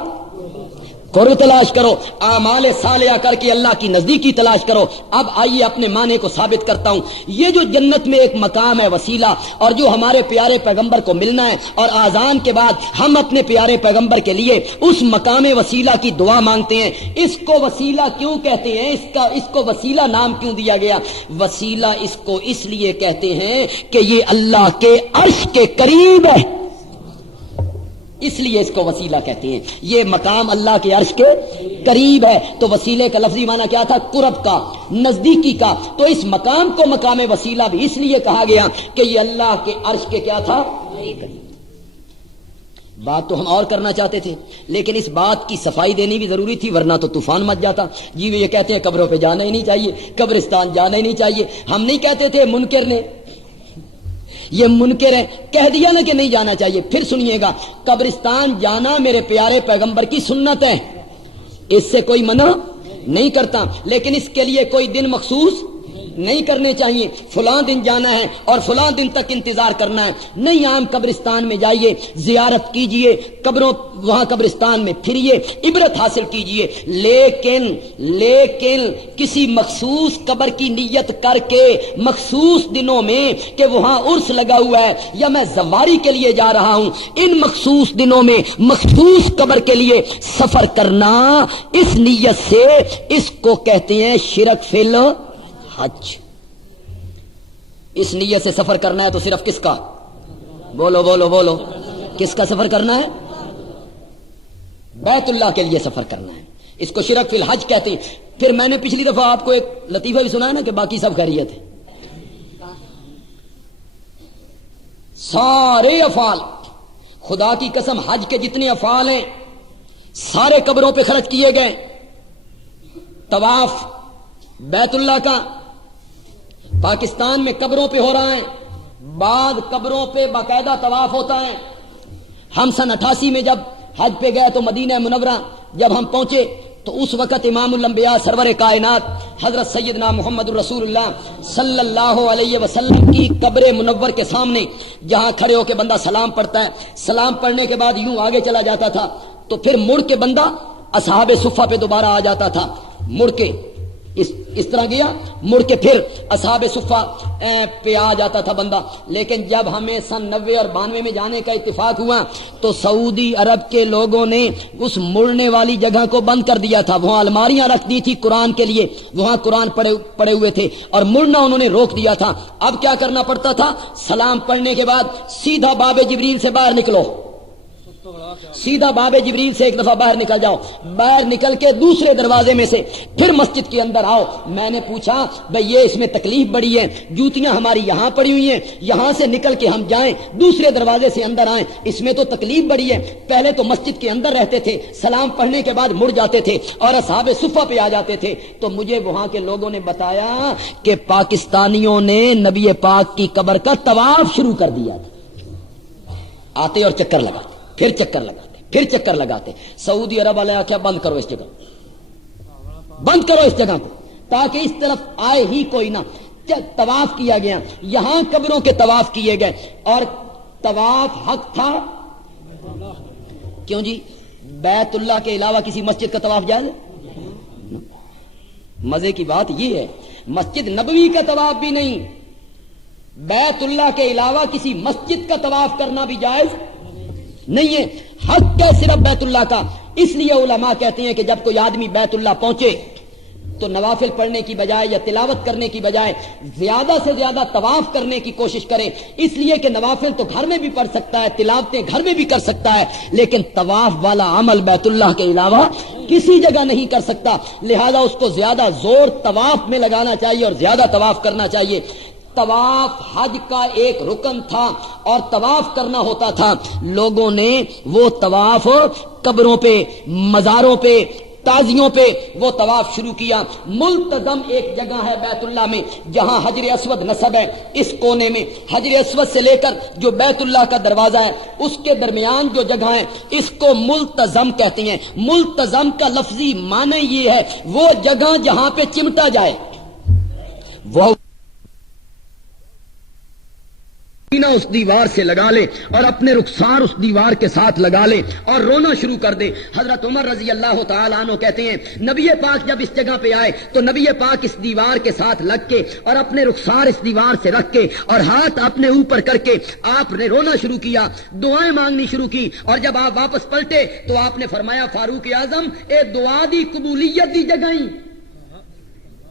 قرب تلاش کرو، اعمال صالحہ کر کے اللہ کی نزدیکی تلاش کرو۔ اب آئیے اپنے معنی کو ثابت کرتا ہوں۔ یہ جو جنت میں ایک مقام ہے وسیلہ، اور جو ہمارے پیارے پیغمبر کو ملنا ہے، اور آذان کے بعد ہم اپنے پیارے پیغمبر کے لیے اس مقام وسیلہ کی دعا مانگتے ہیں، اس کو وسیلہ کیوں کہتے ہیں؟ اس کو وسیلہ نام کیوں دیا گیا؟ وسیلہ اس کو اس لیے کہتے ہیں کہ یہ اللہ کے عرش کے قریب ہے، اس لیے اس کو وسیلہ کہتے ہیں۔ یہ مقام اللہ کے عرش کے قریب ہے، تو وسیلے کا لفظی معنی کیا تھا؟ قرب کا، نزدیکی کا۔ تو اس مقام کو مقام وسیلہ بھی اس لیے کہا گیا کہ یہ اللہ کے عرش کے کیا تھا؟ بات تو ہم اور کرنا چاہتے تھے، لیکن اس بات کی صفائی دینی بھی ضروری تھی، ورنہ تو طوفان مچ جاتا۔ جی وہ یہ کہتے ہیں قبروں پہ جانا ہی نہیں چاہیے، قبرستان جانا ہی نہیں چاہیے۔ ہم نہیں کہتے تھے، منکر نے، یہ منکر ہے، کہہ دیا نا کہ نہیں جانا چاہیے۔ پھر سنیے گا، قبرستان جانا میرے پیارے پیغمبر کی سنت ہے، اس سے کوئی منع نہیں کرتا، لیکن اس کے لیے کوئی دن مخصوص نہیں کرنے چاہیے، فلاں دن جانا ہے اور فلاں دن تک انتظار کرنا ہے، نہیں۔ عام قبرستان میں جائیے، زیارت کیجئے، قبروں وہاں قبرستان میں پھریے، عبرت حاصل کیجئے، لیکن کسی مخصوص قبر کی نیت کر کے مخصوص دنوں میں کہ وہاں عرس لگا ہوا ہے یا میں زواری کے لیے جا رہا ہوں، ان مخصوص دنوں میں مخصوص قبر کے لیے سفر کرنا، اس نیت سے، اس کو کہتے ہیں شرک فی الحج۔ اس نیت سے سفر کرنا ہے تو صرف کس کا؟ بولو بولو بولو، کس کا سفر کرنا ہے؟ بیت اللہ کے لیے سفر کرنا ہے، اس کو شرک فی الحج کہتے ہیں۔ پھر میں نے پچھلی دفعہ آپ کو ایک لطیفہ بھی سنا ہے نا کہ باقی سب خیریت ہے۔ سارے افعال، خدا کی قسم حج کے جتنے افعال ہیں سارے قبروں پہ خرچ کیے گئے۔ طواف بیت اللہ کا پاکستان میں قبروں پہ ہو رہا ہے، بعد قبروں پہ باقاعدہ طواف ہوتا ہے۔ ہم سن 88 میں جب حج پہ گئے تو مدینہ منورہ جب ہم پہنچے تو اس وقت امام الانبیاء سرور کائنات حضرت سیدنا محمد الرسول اللہ صلی اللہ علیہ وسلم کی قبر منور کے سامنے جہاں کھڑے ہو کے بندہ سلام پڑھتا ہے، سلام پڑھنے کے بعد یوں آگے چلا جاتا تھا تو پھر مڑ کے بندہ اصحاب صفہ پہ دوبارہ آ جاتا تھا، مڑ کے اس طرح گیا، مڑ کے پھر اصحاب صفہ پہ آ جاتا تھا بندہ۔ لیکن جب ہمیں سن 90 اور 92 میں جانے کا اتفاق ہوا تو سعودی عرب کے لوگوں نے اس مڑنے والی جگہ کو بند کر دیا تھا، وہاں الماریاں رکھ دی تھی قرآن کے لیے، وہاں قرآن پڑے ہوئے تھے اور مڑنا انہوں نے روک دیا تھا۔ اب کیا کرنا پڑتا تھا؟ سلام پڑھنے کے بعد سیدھا باب جبریل سے باہر نکلو، سیدھا باب جبریل سے ایک دفعہ باہر نکل جاؤ، باہر نکل کے دوسرے دروازے میں سے پھر مسجد کے اندر آؤ۔ میں نے پوچھا بھئی یہ اس میں تکلیف بڑی ہے، جوتیاں ہماری یہاں پڑی ہوئی ہیں، یہاں سے نکل کے ہم جائیں دوسرے دروازے سے اندر آئیں، اس میں تو تکلیف بڑی ہے۔ پہلے تو مسجد کے اندر رہتے تھے، سلام پڑھنے کے بعد مڑ جاتے تھے اور اصحاب صفہ پہ آ جاتے تھے۔ تو مجھے وہاں کے لوگوں نے بتایا کہ پاکستانیوں نے نبی پاک کی قبر کا طواف شروع کر دیا تھا، آتے اور چکر لگاتے، پھر چکر لگاتے، پھر چکر لگاتے۔ سعودی عرب والے کیا بند کرو اس جگہ، بند کرو اس جگہ کو تاکہ اس طرف آئے ہی کوئی نہ۔ طواف کیا گیا، یہاں قبروں کے طواف کیے گئے اور طواف حق تھا کیوں جی؟ بیت اللہ کے علاوہ کسی مسجد کا طواف جائز ہے؟ مزے کی بات یہ ہے مسجد نبوی کا طواف بھی نہیں، بیت اللہ کے علاوہ کسی مسجد کا طواف کرنا بھی جائز نہیں ہے، حق ہے صرف بیت اللہ کا۔ اس لیے علماء کہتے ہیں کہ جب کوئی آدمی بیت اللہ پہنچے تو نوافل پڑھنے کی بجائے یا تلاوت کرنے کی بجائے زیادہ سے زیادہ طواف کرنے کی کوشش کرے، اس لیے کہ نوافل تو گھر میں بھی پڑھ سکتا ہے، تلاوتیں گھر میں بھی کر سکتا ہے، لیکن طواف والا عمل بیت اللہ کے علاوہ کسی جگہ نہیں کر سکتا، لہذا اس کو زیادہ زور طواف میں لگانا چاہیے اور زیادہ طواف کرنا چاہیے۔ طواف حج کا ایک رکن تھا اور طواف کرنا ہوتا تھا، لوگوں نے وہ طواف قبروں پہ، مزاروں پہ، تازیوں پہ وہ طواف شروع کیا۔ ملتزم ایک جگہ ہے بیت اللہ میں جہاں حجر اسود نصب ہے، اس کونے میں حجر اسود سے لے کر جو بیت اللہ کا دروازہ ہے اس کے درمیان جو جگہ ہے اس کو ملتزم کہتے ہیں۔ ملتزم کا لفظی معنی یہ ہے وہ جگہ جہاں پہ چمٹا جائے، وہ سینہ اس دیوار سے لگا لے اور اپنے رخسار اس دیوار کے ساتھ لگا لے اور رونا شروع کر دے۔ حضرت عمر رضی اللہ تعالیٰ عنہ کہتے ہیں نبی پاک جب اس جگہ پہ آئے تو نبی پاک اس دیوار کے ساتھ لگ کے اور اپنے رخسار اس دیوار سے رکھ کے اور ہاتھ اپنے اوپر کر کے آپ نے رونا شروع کیا، دعائیں مانگنی شروع کی، اور جب آپ واپس پلٹے تو آپ نے فرمایا فاروق اعظم اے دعا دی قبولیت دی جگہ ہی،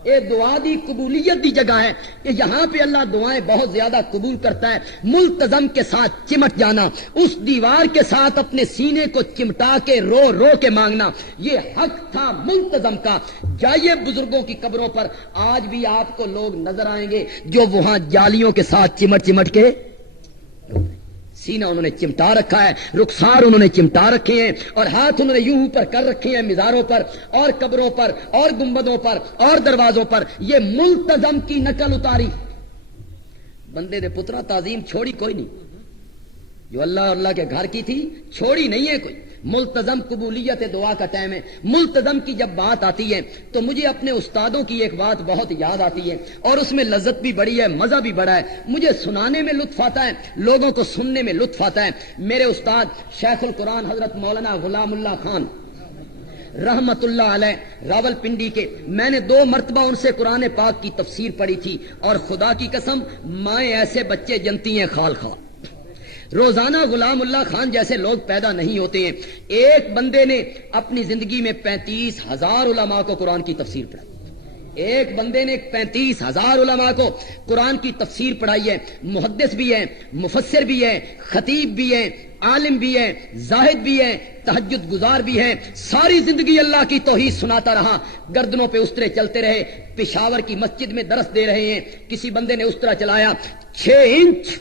اے دعا دی قبولیت دی جگہ ہے کہ یہاں پہ اللہ دعائیں بہت زیادہ قبول کرتا ہے۔ ملتزم کے ساتھ چمٹ جانا، اس دیوار کے ساتھ اپنے سینے کو چمٹا کے رو رو کے مانگنا، یہ حق تھا ملتزم کا۔ جائیے بزرگوں کی قبروں پر، آج بھی آپ کو لوگ نظر آئیں گے جو وہاں جالیوں کے ساتھ چمٹ چمٹ کے سینہ انہوں نے چمٹا رکھا ہے، رخسار انہوں نے چمٹا رکھے ہیں، اور ہاتھ انہوں نے یوں اوپر کر رکھے ہیں مزاروں پر اور قبروں پر اور گنبدوں پر اور دروازوں پر۔ یہ ملتزم کی نقل اتاری۔ بندے دے پترا تعظیم چھوڑی کوئی نہیں، جو اللہ اور اللہ کے گھر کی تھی چھوڑی نہیں ہے کوئی۔ ملتزم قبولیت دعا کا ٹائم ہے۔ ملتزم کی جب بات آتی ہے تو مجھے اپنے استادوں کی ایک بات بہت یاد آتی ہے، اور اس میں لذت بھی بڑی ہے، مزہ بھی بڑا ہے۔ مجھے سنانے میں لطف آتا ہے، لوگوں کو سننے میں لطف آتا ہے۔ میرے استاد شیخ القرآن حضرت مولانا غلام اللہ خان رحمت اللہ علیہ راول پنڈی کے، میں نے 2 مرتبہ ان سے قرآن پاک کی تفسیر پڑھی تھی، اور خدا کی قسم مائیں ایسے بچے جنتی ہیں خال خال۔ روزانہ غلام اللہ خان جیسے لوگ پیدا نہیں ہوتے ہیں۔ ایک بندے نے اپنی زندگی میں 35,000 علماء کو قرآن کی تفسیر پڑھائی، ایک بندے نے 35,000 علماء کو قرآن کی تفسیر پڑھائی ہے۔ محدث بھی ہے، مفسر بھی ہے، خطیب بھی ہے، عالم بھی ہے، زاہد بھی ہے، تہجد گزار بھی ہے۔ ساری زندگی اللہ کی توحید سناتا رہا، گردنوں پہ استرے چلتے رہے، پشاور کی مسجد میں درس دے رہے ہیں۔ کسی بندے نے استرا چلایا، 6 انچ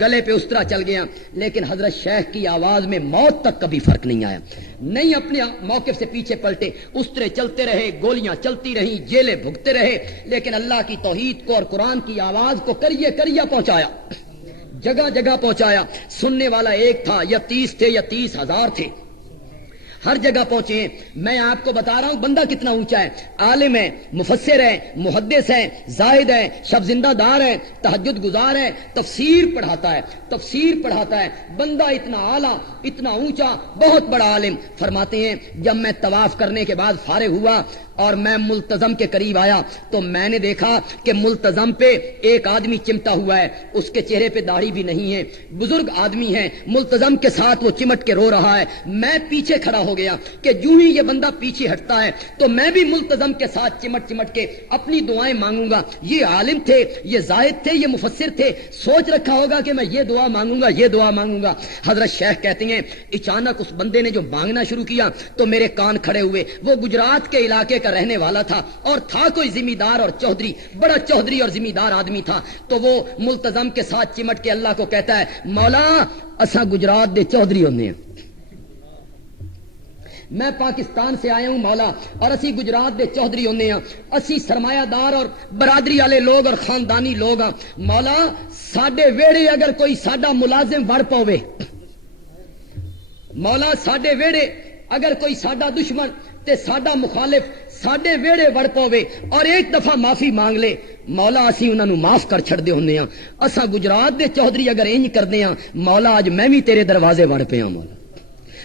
گلے پہ استرا چل گیا، لیکن حضرت شیخ کی آواز میں موت تک کبھی فرق نہیں آیا، نہیں اپنے موقف سے پیچھے پلٹے، استرے چلتے رہے، گولیاں چلتی رہیں، جیلیں بھگتے رہے، لیکن اللہ کی توحید کو اور قرآن کی آواز کو کریے کریا پہنچایا، جگہ جگہ پہنچایا۔ سننے والا ایک تھا یا 30 تھے یا 30,000 تھے، ہر جگہ پہنچے ہیں۔ میں آپ کو بتا رہا ہوں بندہ کتنا اونچا ہے، عالم ہے، مفسر ہے، محدث ہے، زاہد ہے، شب زندہ دار ہے، تہجد گزار ہے، تفسیر پڑھاتا ہے، تفسیر پڑھاتا ہے، بندہ اتنا اعلیٰ، اتنا اونچا، بہت بڑا عالم۔ فرماتے ہیں جب میں طواف کرنے کے بعد فارغ ہوا اور میں ملتزم کے قریب آیا تو میں نے دیکھا کہ ملتزم پہ ایک آدمی چمٹا ہوا ہے، اس کے چہرے پہ داڑھی بھی نہیں ہے، بزرگ آدمی ہے، ملتزم کے ساتھ وہ چمٹ کے رو رہا ہے۔ میں پیچھے کھڑا ہو گیا کہ جو ہی یہ بندہ پیچھے ہٹتا ہے تو میں بھی ملتزم کے ساتھ چمٹ چمٹ کے اپنی دعائیں مانگوں گا۔ یہ عالم تھے، یہ زاہد تھے، یہ مفسر تھے، سوچ رکھا ہوگا کہ میں یہ دعا مانگوں گا، یہ دعا مانگوں گا۔ حضرت شیخ کہتے ہیں اچانک اس بندے نے جو مانگنا شروع کیا تو میرے کان کھڑے ہوئے۔ وہ گجرات کے علاقے کا رہنے والا تھا اور تھا کوئی ذمہ دار اور چودھری، بڑا چودھری اور ذمہ دار آدمی تھا۔ تو وہ ملتزم کے ساتھ چمٹ کے اللہ کو کہتا ہے مولا اساں گجرات دے چودھری ہوندے ہیں، میں پاکستان سے آیا ہوں مولا، اور اسی گجرات دے چودھری ہونے ہیں، اسی سرمایہ دار اور برادری والے لوگ اور خاندانی لوگ ہیں مولا۔ ساڈے ویڑے اگر کوئی ساڈا ملازم وڑ پاوے مولا، ساڈے ویڑے اگر کوئی ساڈا دشمن تے ساڈا مخالف ساڈے ویڑے وڑ پاوے اور ایک دفعہ معافی مانگ لے مولا، اسی انہاں نو معاف کر چھڑ دے ہوندے ہاں۔ اساں گجرات دے چودھری اگر انج کردے ہاں مولا، اج میں بھی تیرے دروازے وڑ پیا مولا،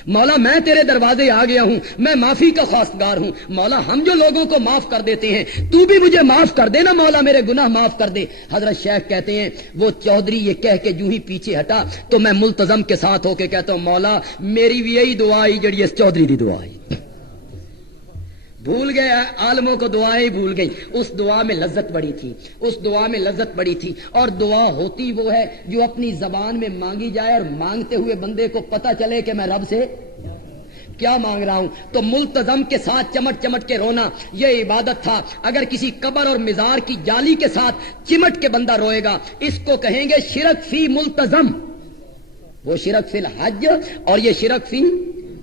مولا میں تیرے دروازے آ گیا ہوں، میں معافی کا خواستگار ہوں مولا۔ ہم جو لوگوں کو معاف کر دیتے ہیں تو بھی مجھے معاف کر دے نا مولا، میرے گناہ معاف کر دے۔ حضرت شیخ کہتے ہیں وہ چودھری یہ کہہ کے جو ہی پیچھے ہٹا تو میں ملتزم کے ساتھ ہو کے کہتا ہوں مولا میری بھی یہی دعا آئی جڑی اس چودھری دی دعا آئی۔ بھول گئے عالموں کو دعائیں بھول گئی، اس دعا میں لذت بڑی تھی، اس دعا میں لذت بڑی تھی۔ اور دعا ہوتی وہ ہے جو اپنی زبان میں مانگی جائے اور مانگتے ہوئے بندے کو پتہ چلے کہ میں رب سے کیا مانگ رہا ہوں۔ تو ملتزم کے ساتھ چمٹ چمٹ کے رونا یہ عبادت تھا۔ اگر کسی قبر اور مزار کی جالی کے ساتھ چمٹ کے بندہ روئے گا اس کو کہیں گے شرک فی ملتزم، وہ شرک فی الحج اور یہ شرک فی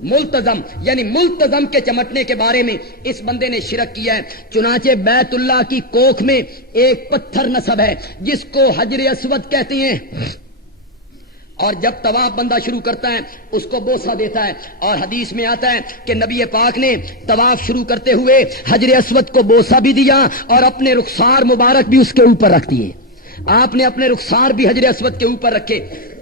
ملتزم، یعنی ملتزم کے چمٹنے کے بارے میں اس بندے نے شرک کیا ہے۔ چنانچہ بیت اللہ کی کوکھ میں ایک پتھر نصب ہے جس کو حجر اسود کہتے ہیں، اور جب طواف بندہ شروع کرتا ہے اس کو بوسہ دیتا ہے، اور حدیث میں آتا ہے کہ نبی پاک نے طواف شروع کرتے ہوئے حجر اسود کو بوسہ بھی دیا اور اپنے رخسار مبارک بھی اس کے اوپر رکھ دیے۔ آپ نے اپنے رخسار بھی حجر اسود کے اوپر رکھے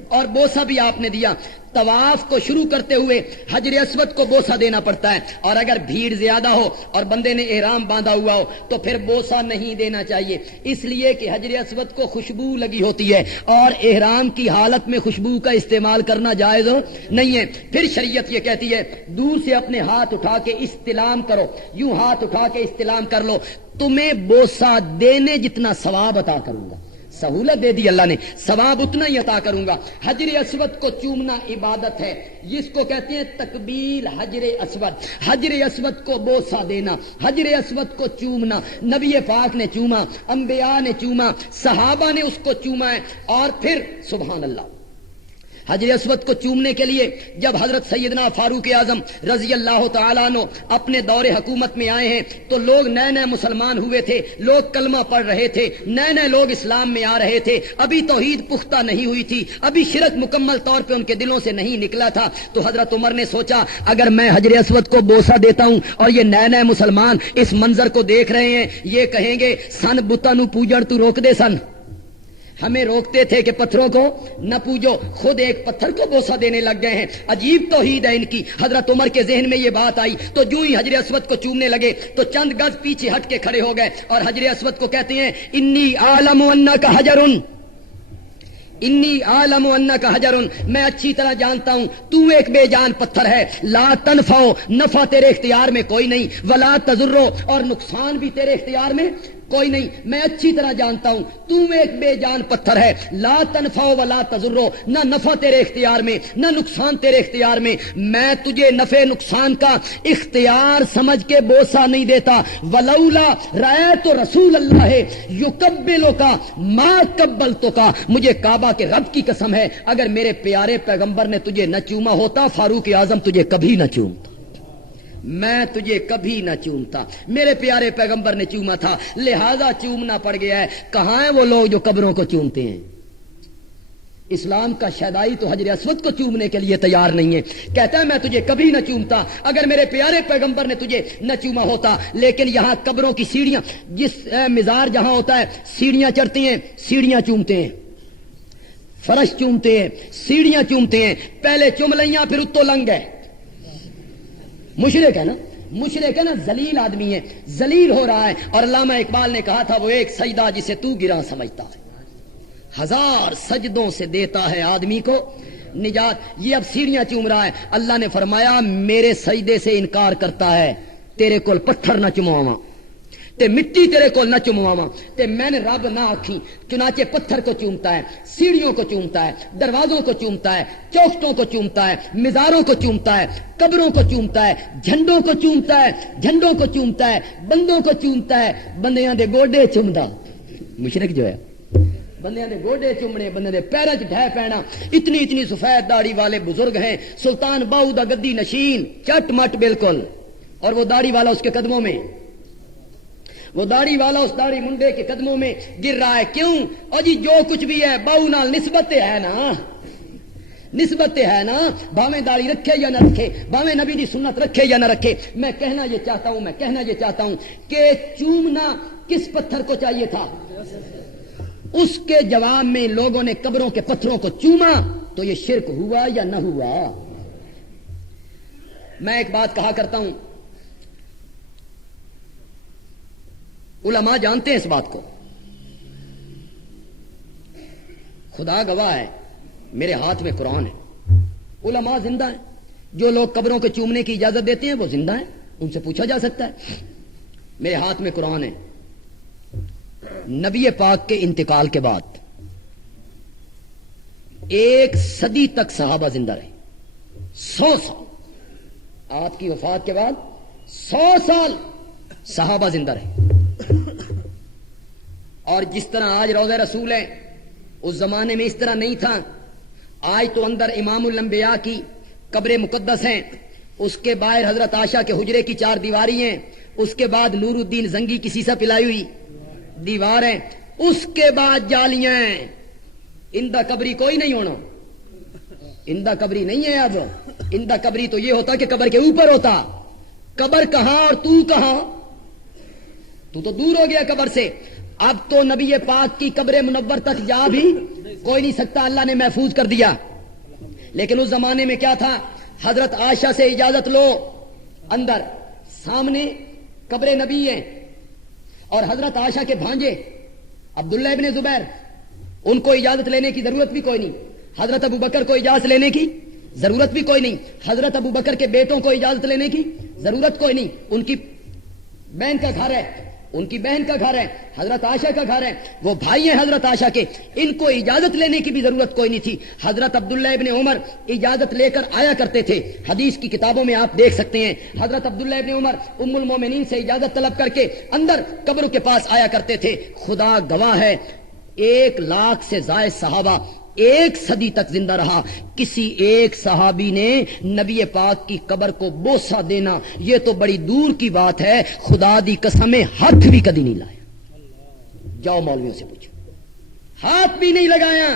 اور بوسہ بھی آپ نے دیا. طواف کو شروع کرتے ہوئے حجر اسود کو بوسہ دینا پڑتا ہے, اور اگر بھیڑ زیادہ ہو اور بندے نے احرام باندھا ہوا ہو تو پھر بوسہ نہیں دینا چاہیے, اس لیے کہ حجر اسود کو خوشبو لگی ہوتی ہے اور احرام کی حالت میں خوشبو کا استعمال کرنا جائز نہیں ہے. پھر شریعت یہ کہتی ہے دور سے اپنے ہاتھ اٹھا کے استلام کرو, یوں ہاتھ اٹھا کے استلام کر لو, تمہیں بوسہ دینے جتنا ثواب عطا کروں گا. سہولت دے دی اللہ نے, ثواب اتنا ہی عطا کروں گا. حجر اسود کو چومنا عبادت ہے, جس کو کہتے ہیں تقبیل حجر اسود. حجر اسود کو بوسہ دینا, حجر اسود کو چومنا. نبی پاک نے چوما, انبیاء نے چوما, صحابہ نے اس کو چوما ہے. اور پھر سبحان اللہ, حجر اسود کو چومنے کے لیے جب حضرت سیدنا فاروق اعظم رضی اللہ تعالیٰ عنہ اپنے دور حکومت میں آئے ہیں تو لوگ نئے نئے مسلمان ہوئے تھے, لوگ کلمہ پڑھ رہے تھے, نئے نئے لوگ اسلام میں آ رہے تھے, ابھی توحید پختہ نہیں ہوئی تھی, ابھی شرک مکمل طور پہ ان کے دلوں سے نہیں نکلا تھا. تو حضرت عمر نے سوچا اگر میں حجر اسود کو بوسہ دیتا ہوں اور یہ نئے نئے مسلمان اس منظر کو دیکھ رہے ہیں, یہ کہیں گے سن بتاں نو پوجن تو روک دے سن, ہمیں روکتے تھے کہ پتھروں کو نہ پوجو, خود ایک پتھر کو بوسہ دینے لگ گئے ہیں. عجیب توحید ہے ان کی. حضرت عمر کے ذہن میں یہ بات آئی تو جو ہی حجر اسود کو چومنے لگے تو چند گز پیچھے ہٹ کے کھڑے ہو گئے اور حجر اسود کو کہتے ہیں انی عالم انک حجرن, انی عالم انک حجرن, میں اچھی طرح جانتا ہوں تو ایک بے جان پتھر ہے. لا تنفع, نفع تیرے اختیار میں کوئی نہیں, ولا تضر, اور نقصان بھی تیرے اختیار میں کوئی نہیں. میں اچھی طرح جانتا ہوں تو ایک بے جان پتھر ہے. لا تنفع ولا تضر, نہ نفع تیرے اختیار میں نہ نقصان تیرے اختیار میں. میں تجھے نفع نقصان کا اختیار سمجھ کے بوسہ نہیں دیتا. ولولا رأیت رسول اللہ یقبلک ما قبلتک, مجھے کعبہ کے رب کی قسم ہے اگر میرے پیارے پیغمبر نے تجھے نہ چوما ہوتا فاروق اعظم تجھے کبھی نہ چومتا, میں تجھے کبھی نہ چومتا. میرے پیارے پیغمبر نے چوما تھا لہذا چومنا پڑ گیا ہے. کہاں ہیں وہ لوگ جو قبروں کو چومتے ہیں؟ اسلام کا شہدائی تو حجر اسود کو چومنے کے لیے تیار نہیں ہے, کہتا ہے میں تجھے کبھی نہ چومتا اگر میرے پیارے پیغمبر نے تجھے نہ چوما ہوتا. لیکن یہاں قبروں کی سیڑھیاں, جس مزار جہاں ہوتا ہے سیڑھیاں چڑھتی ہیں, سیڑھیاں چومتے ہیں, فرش چومتے ہیں, سیڑھیاں چومتے ہیں. پہلے چوم لیاں پھر اتو لنگ ہے. مشرک ہے نا, مشرک ہے نا, ذلیل آدمی ہے, ذلیل ہو رہا ہے. اور علامہ اقبال نے کہا تھا وہ ایک سجدہ جسے تو گراں سمجھتا ہے, ہزار سجدوں سے دیتا ہے آدمی کو نجات. یہ اب سیڑھیاں چوم رہا ہے. اللہ نے فرمایا میرے سجدے سے انکار کرتا ہے, تیرے کول پتھر نہ چمواواں تے مٹی تیرے کو نہ چمواواں تے میں نے رب نہ آکھی. چنانچہ پتھر کو چومتا ہے, سیڑھیوں کو چومتا ہے, دروازوں کو چومتا ہے, چوکھٹوں کو چومتا ہے, مزاروں کو چومتا ہے, قبروں کو چومتا ہے, جھنڈوں کو چومتا ہے, جھنڈوں کو چومتا ہے, بندوں کو چومتا ہے, بندیاں دے گوڈے چومدا. مشرک جو ہے بندیاں دے گوڈے چومنے, بندے دے پیراں چ ڈھے پینا. اتنی اتنی سفید داڑھی والے بزرگ ہیں, سلطان باؤ دا گدی نشین چٹ مٹ بالکل, اور وہ داڑھی والا اس کے قدموں میں, وہ داڑھی والا اس داڑھی منڈے کے قدموں میں گر رہا ہے. کیوں؟ اور جی جو کچھ بھی ہے باؤ نال نسبت ہے نا, نسبت ہے نا, بھاویں داڑھی رکھے یا نہ رکھے, بھاویں نبی دی سنت رکھے یا نہ رکھے. میں کہنا یہ چاہتا ہوں کہ چومنا کس پتھر کو چاہیے تھا؟ اس کے جواب میں لوگوں نے قبروں کے پتھروں کو چوما, تو یہ شرک ہوا یا نہ ہوا؟ میں ایک بات کہا کرتا ہوں, علماء جانتے ہیں اس بات کو, خدا گواہ ہے میرے ہاتھ میں قرآن ہے, علماء زندہ ہیں. جو لوگ قبروں کو چومنے کی اجازت دیتے ہیں وہ زندہ ہیں, ان سے پوچھا جا سکتا ہے. میرے ہاتھ میں قرآن ہے. نبی پاک کے انتقال کے بعد 1 صدی تک صحابہ زندہ رہے, 100 سال. آپ کی وفات کے بعد 100 سال صحابہ زندہ رہے. اور جس طرح آج روضہ رسول ہے اس زمانے میں اس طرح نہیں تھا. آج تو اندر امام الانبیاء کی قبر مقدس ہیں, اس کے باہر حضرت عائشہ کے حجرے کی 4 دیواری ہیں, اس کے بعد نور الدین زنگی کی سیسا پلائی ہوئی دیوار ہیں, اس کے بعد جالیاں ہیں. اندہ قبری کوئی نہیں ہونا, اندہ قبری نہیں ہے. اب اندہ قبری تو یہ ہوتا کہ قبر کے اوپر ہوتا. قبر کہاں اور تو کہاں؟ تو دور ہو گیا قبر سے. اب تو نبی پاک کی قبر منور تک جا بھی کوئی نہیں سکتا، اللہ نے محفوظ کر دیا. لیکن اس زمانے میں کیا تھا؟ حضرت عائشہ سے اجازت لو، اندر سامنے قبر نبی ہے، اور حضرت عائشہ کے بھانجے عبداللہ ابن زبیر، ان کو اجازت لینے کی ضرورت بھی کوئی نہیں. حضرت ابو بکر کو اجازت لینے کی ضرورت بھی کوئی نہیں. حضرت ابو بکر کے بیٹوں کو اجازت لینے کی ضرورت کوئی نہیں. ان کی بہن کا گھر ہے، ان کی بہن کا گھر ہے، حضرت عائشہ کا گھر ہے، وہ بھائی ہیں حضرت عائشہ کے، ان کو اجازت لینے کی بھی ضرورت کوئی نہیں تھی. حضرت عبداللہ ابن عمر اجازت لے کر آیا کرتے تھے، حدیث کی کتابوں میں آپ دیکھ سکتے ہیں. حضرت عبداللہ ابن عمر ام المومنین سے اجازت طلب کر کے اندر قبر کے پاس آیا کرتے تھے. خدا گواہ ہے 1,00,000 سے زائد صحابہ 1 صدی تک زندہ رہا، کسی ایک صحابی نے نبی پاک کی قبر کو بوسہ دینا یہ تو بڑی دور کی بات ہے، خدا دی قسم ہاتھ بھی کبھی نہیں لایا. جاؤ مولویوں سے پوچھو، ہاتھ بھی نہیں لگایا.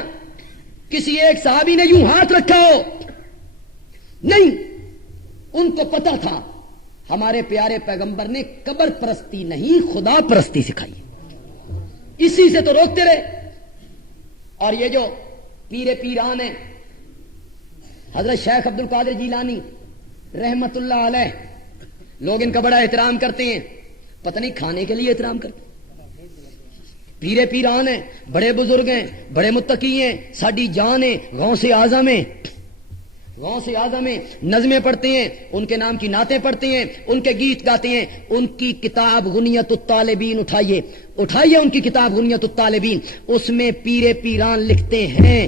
کسی ایک صحابی نے یوں ہاتھ رکھا ہو نہیں. ان کو پتا تھا ہمارے پیارے پیغمبر نے قبر پرستی نہیں خدا پرستی سکھائی، اسی سے تو روکتے رہے. اور یہ جو پیران ہیں، حضرت شیخ عبد القادر جیلانی رحمت اللہ علیہ، لوگ ان کا بڑا احترام کرتے ہیں، پتہ نہیں کھانے کے لیے احترام کرتے ہیں. پیران ہیں، بڑے بزرگ ہیں، بڑے متقی ہیں، ساڈی جان ہیں، غوث اعظم ہیں، غوث اعظم ہیں، نظمیں پڑھتے ہیں، ان کے نام کی نعتیں پڑھتے ہیں، ان کے گیت گاتے ہیں. ان کی کتاب غنیت الطالبین اٹھائیے ان کی کتاب غنیت الطالبین، اس میں پیران لکھتے ہیں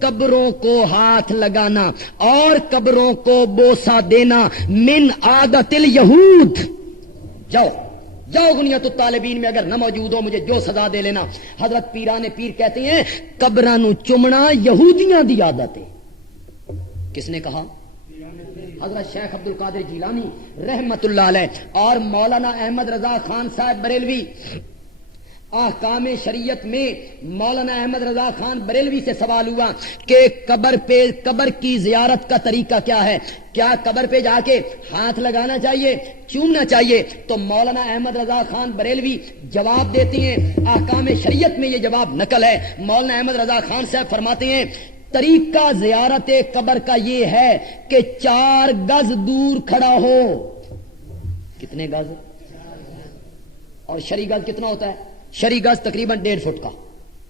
قبروں کو ہاتھ لگانا اور قبروں کو بوسہ دینا من عادت الیہود. جاؤ غنیت الطالبین میں اگر نہ موجود ہو مجھے جو سزا دے لینا. حضرت پیران پیر کہتے ہیں قبراں نو چومنا یہودیاں دی عادت ہے. کس نے کہا؟ حضرت شیخ عبد القادر جیلانی رحمت اللہ علیہ. اور مولانا احمد رضا خان صاحب بریلوی، احکام شریعت میں مولانا احمد رضا خان بریلوی سے سوال ہوا کہ قبر کی زیارت کا طریقہ کیا ہے، کیا قبر پہ جا کے ہاتھ لگانا چاہیے، چومنا چاہیے؟ تو مولانا احمد رضا خان بریلوی جواب دیتے ہیں، احکام شریعت میں یہ جواب نقل ہے. مولانا احمد رضا خان صاحب فرماتے ہیں طریقہ زیارت قبر کا یہ ہے کہ 4 گز دور کھڑا ہو. کتنے گز؟ اور شرعی گز کتنا ہوتا ہے؟ شرعی گز تقریباً 1.5 فٹ کا،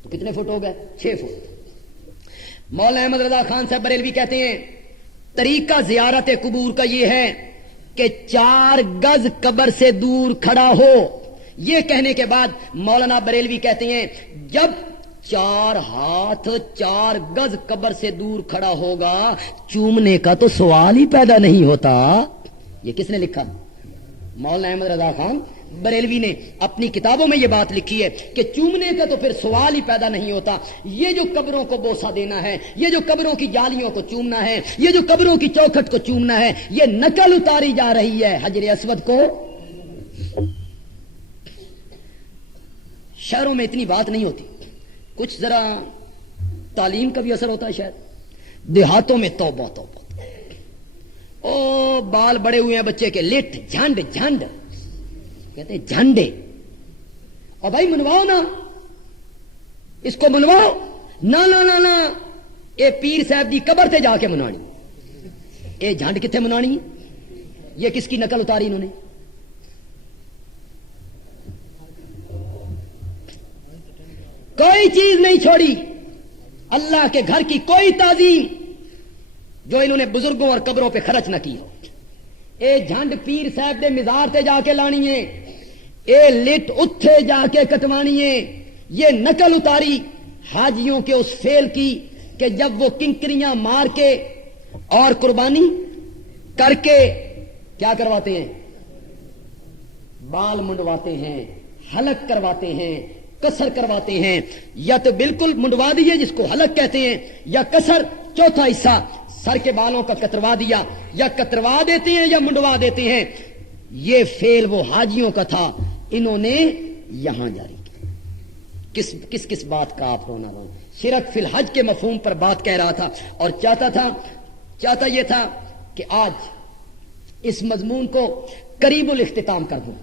تو کتنے فٹ ہو گئے؟ 6 فٹ. مولانا احمد رضا خان صاحب بریلوی کہتے ہیں طریقہ زیارت قبور کا یہ ہے کہ 4 گز قبر سے دور کھڑا ہو. یہ کہنے کے بعد مولانا بریلوی کہتے ہیں جب 4 ہاتھ 4 گز قبر سے دور کھڑا ہوگا چومنے کا تو سوال ہی پیدا نہیں ہوتا. یہ کس نے لکھا؟ مولانا احمد رضا خان بریلوی نے اپنی کتابوں میں یہ بات لکھی ہے کہ چومنے کا تو پھر سوال ہی پیدا نہیں ہوتا. یہ جو قبروں کو بوسہ دینا ہے، یہ جو قبروں کی جالیوں کو چومنا ہے، یہ جو قبروں کی چوکھٹ کو چومنا ہے، یہ نقل اتاری جا رہی ہے حجر اسود کو. شہروں میں اتنی بات نہیں ہوتی، کچھ ذرا تعلیم کا بھی اثر ہوتا ہے شاید. دیہاتوں میں توبہ او بال بڑے ہوئے ہیں بچے کے، لٹ جھنڈ کہتے ہیں جھنڈے. اور بھائی منواؤ نا، اس کو منواؤ. نہ اے پیر صاحب دی قبر تے جا کے منانی، اے جھنڈ کتنے منانی؟ یہ کس کی نقل اتاری انہوں نے؟ کوئی چیز نہیں چھوڑی اللہ کے گھر کی، کوئی تعظیم جو انہوں نے بزرگوں اور قبروں پہ خرچ نہ کی ہو. اے جھنڈ پیر صاحب دے مزار تے جا کے لانی ہے، اے لٹ اتھے جا کے کٹوانی ہے. یہ نقل اتاری حاجیوں کے اس فیل کی کہ جب وہ کنکریاں مار کے اور قربانی کر کے کیا کرواتے ہیں؟ بال منڈواتے ہیں، حلق کرواتے ہیں، کسر کرواتے ہیں. یا تو بالکل منڈوا دیے جس کو حلق کہتے ہیں، یا کسر چوتھا حصہ سر کے بالوں کا کتروا دیا، یا کتروا دیتے ہیں یا منڈوا دیتے ہیں. یہ فعل وہ حاجیوں کا تھا، انہوں نے یہاں جاری کیا. کس بات کا آپ رونا رو؟ شرک فی الحج کے مفہوم پر بات کہہ رہا تھا، اور چاہتا یہ تھا کہ آج اس مضمون کو قریب الاختتام کر دوں.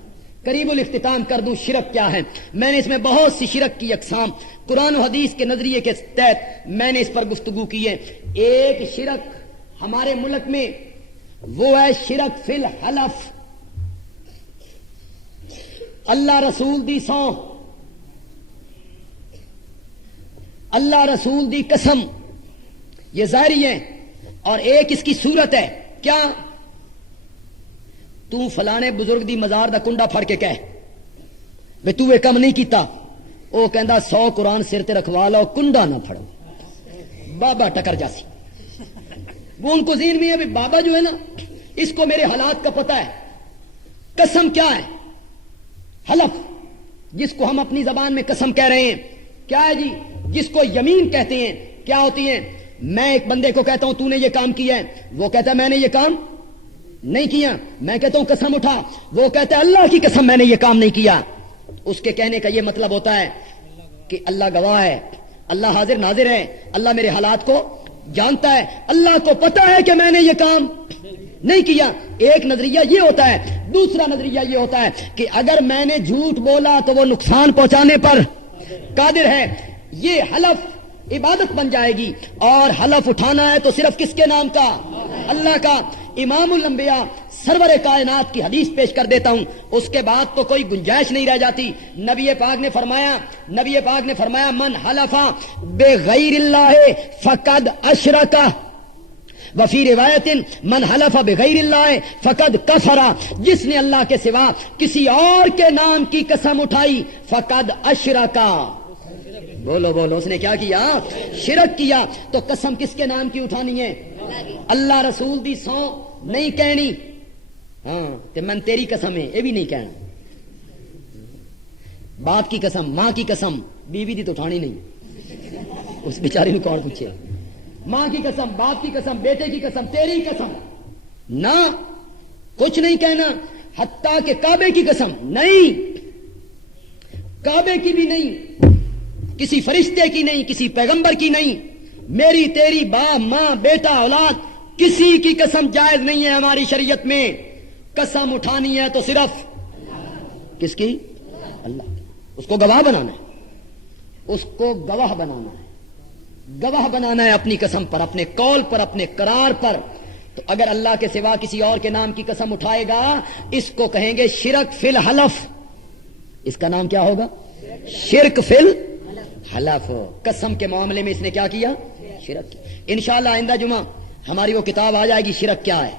قریب الاختتام کر دوں شرک کیا ہے. میں نے اس میں بہت سی شرک کی اقسام قرآن و حدیث کے نظریے کے تحت میں نے اس پر گفتگو کی ہے. ایک شرک ہمارے ملک میں وہ ہے شرک فی الحلف. اللہ رسول دی سو، اللہ رسول دی قسم، یہ ظاہری ہے. اور ایک اس کی صورت ہے کیا، تو فلانے بزرگ دی مزار دا کنڈا پھڑ کے کہہ بے تو یہ کم نہیں کیتا، وہ کہندا 100 قرآن سر تے رکھوا لو کنڈا نہ پھڑو، بابا ٹکر جاسی. وہ ان کو ذہن میں ہے بابا جو ہے نا اس کو میرے حالات کا پتہ ہے. قسم کیا ہے؟ حلف، جس کو ہم اپنی زبان میں قسم کہہ رہے ہیں. کیا ہے جی؟ جس کو یمین کہتے ہیں. کیا ہوتی ہیں؟ میں ایک بندے کو کہتا ہوں تو نے یہ کام کیا ہے، وہ کہتا ہے میں نے یہ کام نہیں کیا. میں کہتا ہوں قسم اٹھا، وہ کہتا ہے اللہ کی قسم میں نے یہ کام نہیں کیا. اس کے کہنے کا یہ مطلب ہوتا ہے کہ اللہ گواہ ہے، اللہ حاضر ناظر ہے، اللہ میرے حالات کو جانتا ہے، اللہ کو پتا ہے کہ میں نے یہ کام نہیں کیا. ایک نظریہ یہ ہوتا ہے. دوسرا نظریہ یہ ہوتا ہے کہ اگر میں نے جھوٹ بولا تو وہ نقصان پہنچانے پر قادر ہے. یہ حلف عبادت بن جائے گی. اور حلف اٹھانا ہے تو صرف کس کے نام کا؟ اللہ کا. امام الانبیاء سرور کائنات کی حدیث پیش کر دیتا ہوں، اس کے بعد تو کوئی گنجائش نہیں رہ جاتی. نبی پاک نے فرمایا من حلفا بغیر اللہ فقد اشرک، وفی روایت من حلف بغیر اللہ فقد کفر. جس نے اللہ کے سوا کسی اور کے نام کی قسم اٹھائی فقد اشرک. بولو بولو، اس نے کیا کیا؟ شرک کیا. تو قسم کس کے نام کی اٹھانی ہے؟ اللہ رسول دی سو نہیں کہنی. ہاں تے من تیری قسم ہے یہ بھی نہیں کہنا. باپ کی قسم، ماں کی قسم، بیوی دی تو اٹھانی نہیں، اس بیچاری نے کون پوچھے. ماں کی قسم، باپ کی قسم، بیٹے کی قسم، تیری قسم نہ کچھ نہیں کہنا. حتیٰ کہ کعبے کی قسم نہیں، کعبے کی بھی نہیں، کسی فرشتے کی نہیں، کسی پیغمبر کی نہیں. میری تیری باپ ماں بیٹا اولاد کسی کی قسم جائز نہیں ہے ہماری شریعت میں. قسم اٹھانی ہے تو صرف کس کی؟ اللہ. اس کو گواہ بنانا ہے، اس کو گواہ بنانا ہے، گواہ بنانا ہے اپنی قسم پر، اپنے قول پر، اپنے قرار پر. تو اگر اللہ کے سوا کسی اور کے نام کی قسم اٹھائے گا اس کو کہیں گے شرک فی الحلف. اس کا نام کیا ہوگا؟ شرک فی الحلف. قسم کے معاملے میں اس نے کیا کیا؟ شرک کیا. انشاءاللہ آئندہ جمعہ ہماری وہ کتاب آ جائے گی شرک کیا ہے.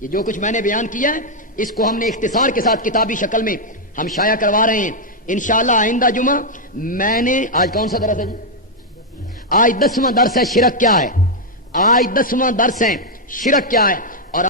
یہ جو کچھ میں نے بیان کیا ہے اس کو ہم نے اختصار کے ساتھ کتابی شکل میں ہم شائع کروا رہے ہیں. انشاءاللہ آئندہ جمعہ میں نے، آج کون سا درس ہے جی؟ آج 10واں درس ہے شرک کیا ہے. آج 10واں درس ہے شرک کیا ہے.